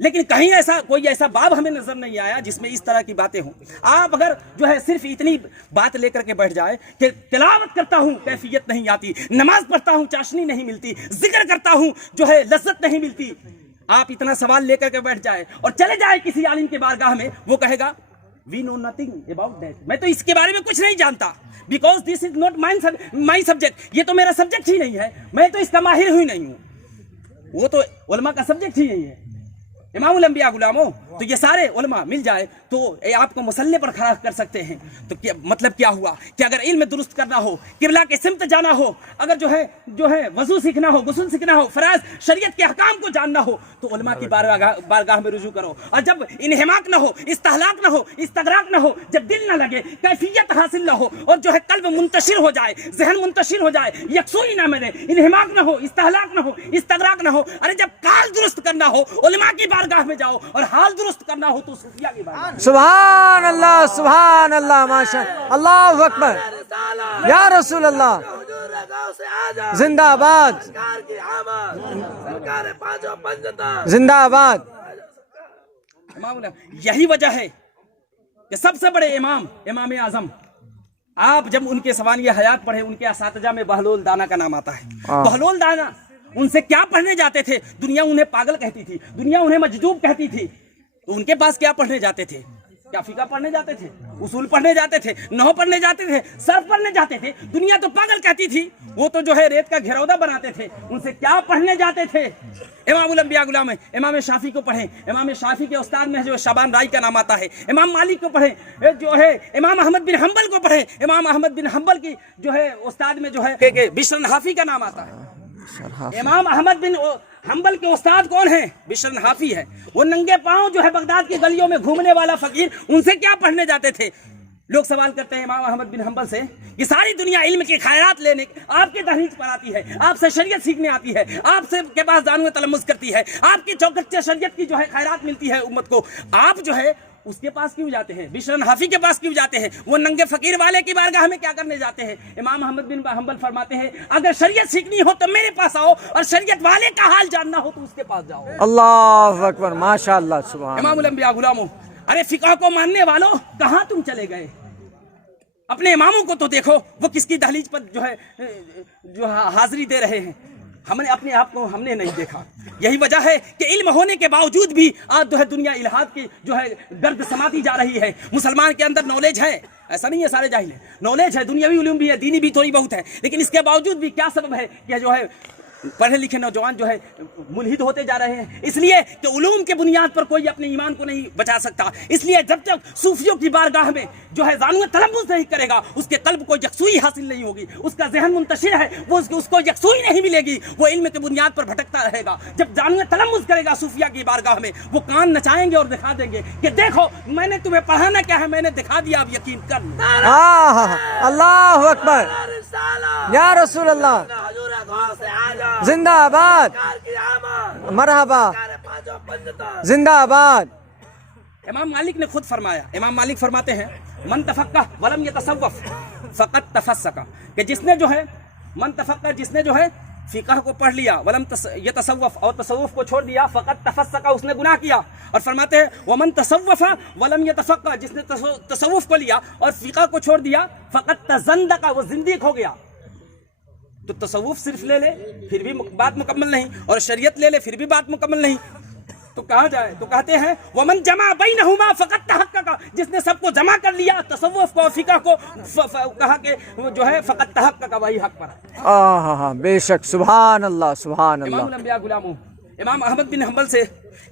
لیکن کہیں کوئی ایسا باب ہمیں نظر نہیں آیا جس میں اس طرح کی باتیں ہوں. آپ اگر جو ہے صرف اتنی بات لے کر کے بیٹھ جائے کہ تلاوت کرتا ہوں کیفیت نہیں آتی، نماز پڑھتا ہوں چاشنی نہیں ملتی، ذکر کرتا ہوں جو ہے لذت نہیں ملتی، آپ اتنا سوال لے کر کے بیٹھ جائے اور چلے جائے کسی عالم کے بارگاہ میں، وہ کہے گا وی نو نتھنگ اباؤٹ دیٹ، میں تو اس کے بارے میں کچھ نہیں جانتا، because this is not my subject. یہ تو میرا سبجیکٹ ہی نہیں ہے, میں تو اس کا ماہر ہی نہیں ہوں, وہ تو علماء کا سبجیکٹ ہی نہیں ہے. امام الانبیاء غلاموں, تو یہ سارے علماء مل جائے تو آپ کو مسلح پر کھڑا کر سکتے ہیں. تو مطلب کیا ہوا کہ اگر علم درست کرنا ہو, قبلہ کے سمت جانا ہو, اگر جو ہے وضو سیکھنا ہو, غسل سیکھنا ہو, فرائض شریعت کے احکام کو جاننا ہو, تو علماء کی بارگاہ میں رجوع کرو. اور جب انہماک نہ ہو, استحلاق نہ ہو, استغراق نہ ہو, جب دل نہ لگے, کیفیت حاصل نہ ہو, اور جو ہے قلب منتشر ہو جائے, ذہن منتشر ہو جائے, یکسوئی نہ ملے, انہماک نہ ہو, استحلاق نہ ہو, استغراق نہ ہو, ارے جب کال درست کرنا ہو علماء کی بارگاہ میں جاؤ, اور حال درست کرنا ہو تو صوفیاء کی بارگاہ. سبحان اللہ ماشاء اللہ اکبر یا رسول اللہ. زندہ آباد, زندہ آباد. یہی وجہ ہے کہ سب سے بڑے امام اعظم, آپ جب ان کے سوانح حیات پڑھے, ان کے اساتذہ میں بہلول دانا کا نام آتا ہے. بہلول دانا ان سے کیا پڑھنے جاتے تھے؟ دنیا انہیں پاگل کہتی تھی, دنیا انہیں مجذوب کہتی تھی. تو ان کے پاس کیا پڑھنے جاتے تھے؟ کیا فقہ پڑھنے جاتے تھے, اصول پڑھنے جاتے تھے, نحو پڑھنے جاتے تھے, صرف پڑھنے جاتے تھے. دنیا تو پاگل کہتی تھی, وہ تو جو ہے ریت کا گھرودہ بناتے تھے. ان سے کیا پڑھنے جاتے تھے؟ امام الانبیاء غلام امام شافعی کو پڑھیں, امام شافعی کے استاد میں جو شعبان رائی کا نام آتا ہے. امام مالک کو پڑھیں, جو ہے امام احمد بن حنبل کو پڑھیں. امام احمد بن حنبل کی جو ہے استاد میں جو ہے بشر نحافی کا نام آتا ہے. امام احمد بن حنبل کے استاد کون ہیں؟ بشر نحافی ہے. وہ ننگے پاؤں جو ہے بغداد کی گلیوں میں گھومنے والا فقیر, ان سے کیا پڑھنے جاتے تھے؟ لوگ سوال کرتے ہیں امام احمد بن حنبل سے کہ ساری دنیا علم کی خیرات لینے آپ کے دہلیز پر آتی ہے, آپ سے شریعت سیکھنے آتی ہے, آپ سے کے پاس دانو تلمذ کرتی ہے, آپ کی چوکھٹ شریعت کی جو ہے خیرات ملتی ہے امت کو, آپ جو ہے اس کے پاس کیوں جاتے ہیں؟ بشر نحافی کے پاس کیوں جاتے ہیں؟ وہ ننگے فقیر والے کی بارگاہ میں کیا کرنے جاتے ہیں؟ امام احمد بن حنبل فرماتے ہیں اگر شریعت سیکھنی ہو تو میرے پاس آؤ, اور شریعت والے کا حال جاننا ہو تو اس کے پاس جاؤ. اللہ اکبر ماشاء اللہ. سبحان امام الانبیاء غلاموں, ارے فقہ کو ماننے والوں کہاں تم چلے گئے؟ اپنے اماموں کو تو دیکھو, وہ کس کی دہلیز پر جو حاضری دے رہے ہیں. ہم نے اپنے آپ کو ہم نے نہیں دیکھا. یہی وجہ ہے کہ علم ہونے کے باوجود بھی آج جو ہے دنیا الہاد کی جو ہے گرد سماتی جا رہی ہے. مسلمان کے اندر نالج ہے, ایسا نہیں ہے سارے جاہل ہیں, نالج ہے, دنیاوی علوم بھی ہے, دینی بھی تھوڑی بہت ہے, لیکن اس کے باوجود بھی کیا سبب ہے کہ جو ہے پڑھے لکھے نوجوان جو ہے ملحد ہوتے جا رہے ہیں؟ اس لیے کہ علوم کے بنیاد پر کوئی اپنے ایمان کو نہیں بچا سکتا. اس لیے جب تک صوفیوں کی بارگاہ میں جو ہے زانو تلمذ نہیں کرے گا, اس کے قلب کو یکسوئی حاصل نہیں ہوگی, اس کا ذہن منتشر ہے, وہ اس کو یکسوئی نہیں ملے گی, وہ علم کے بنیاد پر بھٹکتا رہے گا. جب زانو تلمذ کرے گا صوفیہ کی بارگاہ میں, وہ کان نچائیں گے اور دکھا دیں گے کہ دیکھو میں نے تمہیں پڑھانا کیا ہے, میں نے دکھا دیا, اب یقین کر لو. اللہ اکبر یا رسول اللہ. زندہ آباد, مرحبا, زندہ آباد. امام مالک نے خود فرمایا, امام مالک فرماتے ہیں من تفقہ ولم یتصوف فقط تفسق, کہ جس نے جو ہے من تفقہ, جس نے جو ہے فقہ کو پڑھ لیا, ولم یتصوف, اور تصوف کو چھوڑ دیا, فقط تفسق, اس نے گناہ کیا. اور فرماتے ہیں ومن تصوف ولم یتفقہ, جس نے تصوف کو لیا اور فقہ کو چھوڑ دیا, فقط تزندق, وہ زندیق ہو گیا. تو تصوف صرف لے لے پھر بھی بات مکمل نہیں, اور شریعت لے لے پھر بھی بات مکمل نہیں, تو کہاں جائے؟ تو کہتے ہیں ومن جمع بینہما فقط تحقق, جس نے سب کو جمع کر لیا, تصوف کو فقہ کو, کہا کہ جو ہے فقط تحقق, وہی حق پر. بے شک. سبحان اللہ سبحان امام اللہ. الانبیاء غلاموں, امام احمد بن حنبل سے,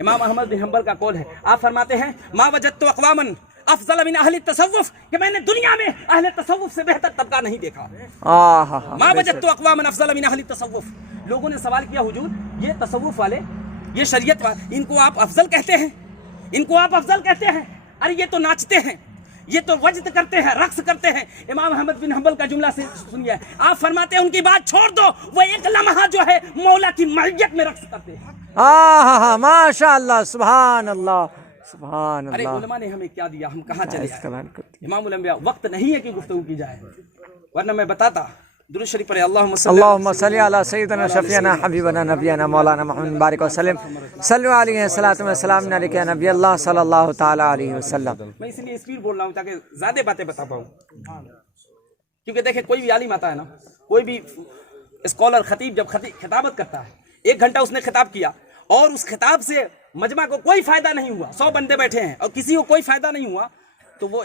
امام احمد بن حنبل کا قول ہے, آپ فرماتے ہیں ما وجدت اقواما افضل من اہل التصوف, کہ میں نے دنیا میں اہل تصوف سے بہتر طبقہ نہیں دیکھا. ما وجدت اقواما افضل من اہل التصوف. لوگوں نے سوال کیا حضور, یہ تصوف والے, یہ شریعت والے, ان کو آپ افضل کہتے ہیں, ان کو آپ افضل کہتے ہیں, ارے یہ تو ناچتے ہیں, یہ تو وجد کرتے ہیں, رقص کرتے ہیں. امام احمد بن حنبل کا جملہ سے سنیے, آپ فرماتے ہیں ان کی بات چھوڑ دو, وہ ایک لمحہ جو ہے مولا کی معیت میں رقص کرتے ہیں. ماشاء اللہ سبحان اللہ سبحان ارے اللہ. علماء نے ہمیں کیا دیا, ہم کہاں چلے آئے؟ امام الانبیاء, وقت نہیں ہے کہ گفتگو کی جائے, ورنہ میں بتاتا. درود شریف پڑھے, اللهم صل على سيدنا شفيعنا حبيبنا نبينا مولانا محمد مبارک وسلم. صلوا علیہ الصلوۃ والسلام علیک یا نبی اللہ صلی اللہ تعالی علیہ وسلم. میں اس لیے اسپیڈ بول رہا ہوں تاکہ زیادہ باتیں بتا پاؤں, کیونکہ دیکھیں کوئی بھی عالم آتا ہے نا, کوئی بھی اسکالر, خطیب جب خطابت کرتا ہے, 1 گھنٹہ اس نے خطاب کیا اور اس خطاب سے مجمع کو کوئی فائدہ نہیں ہوا, 100 بندے بیٹھے ہیں اور کسی کو کوئی فائدہ نہیں ہوا, تو وہ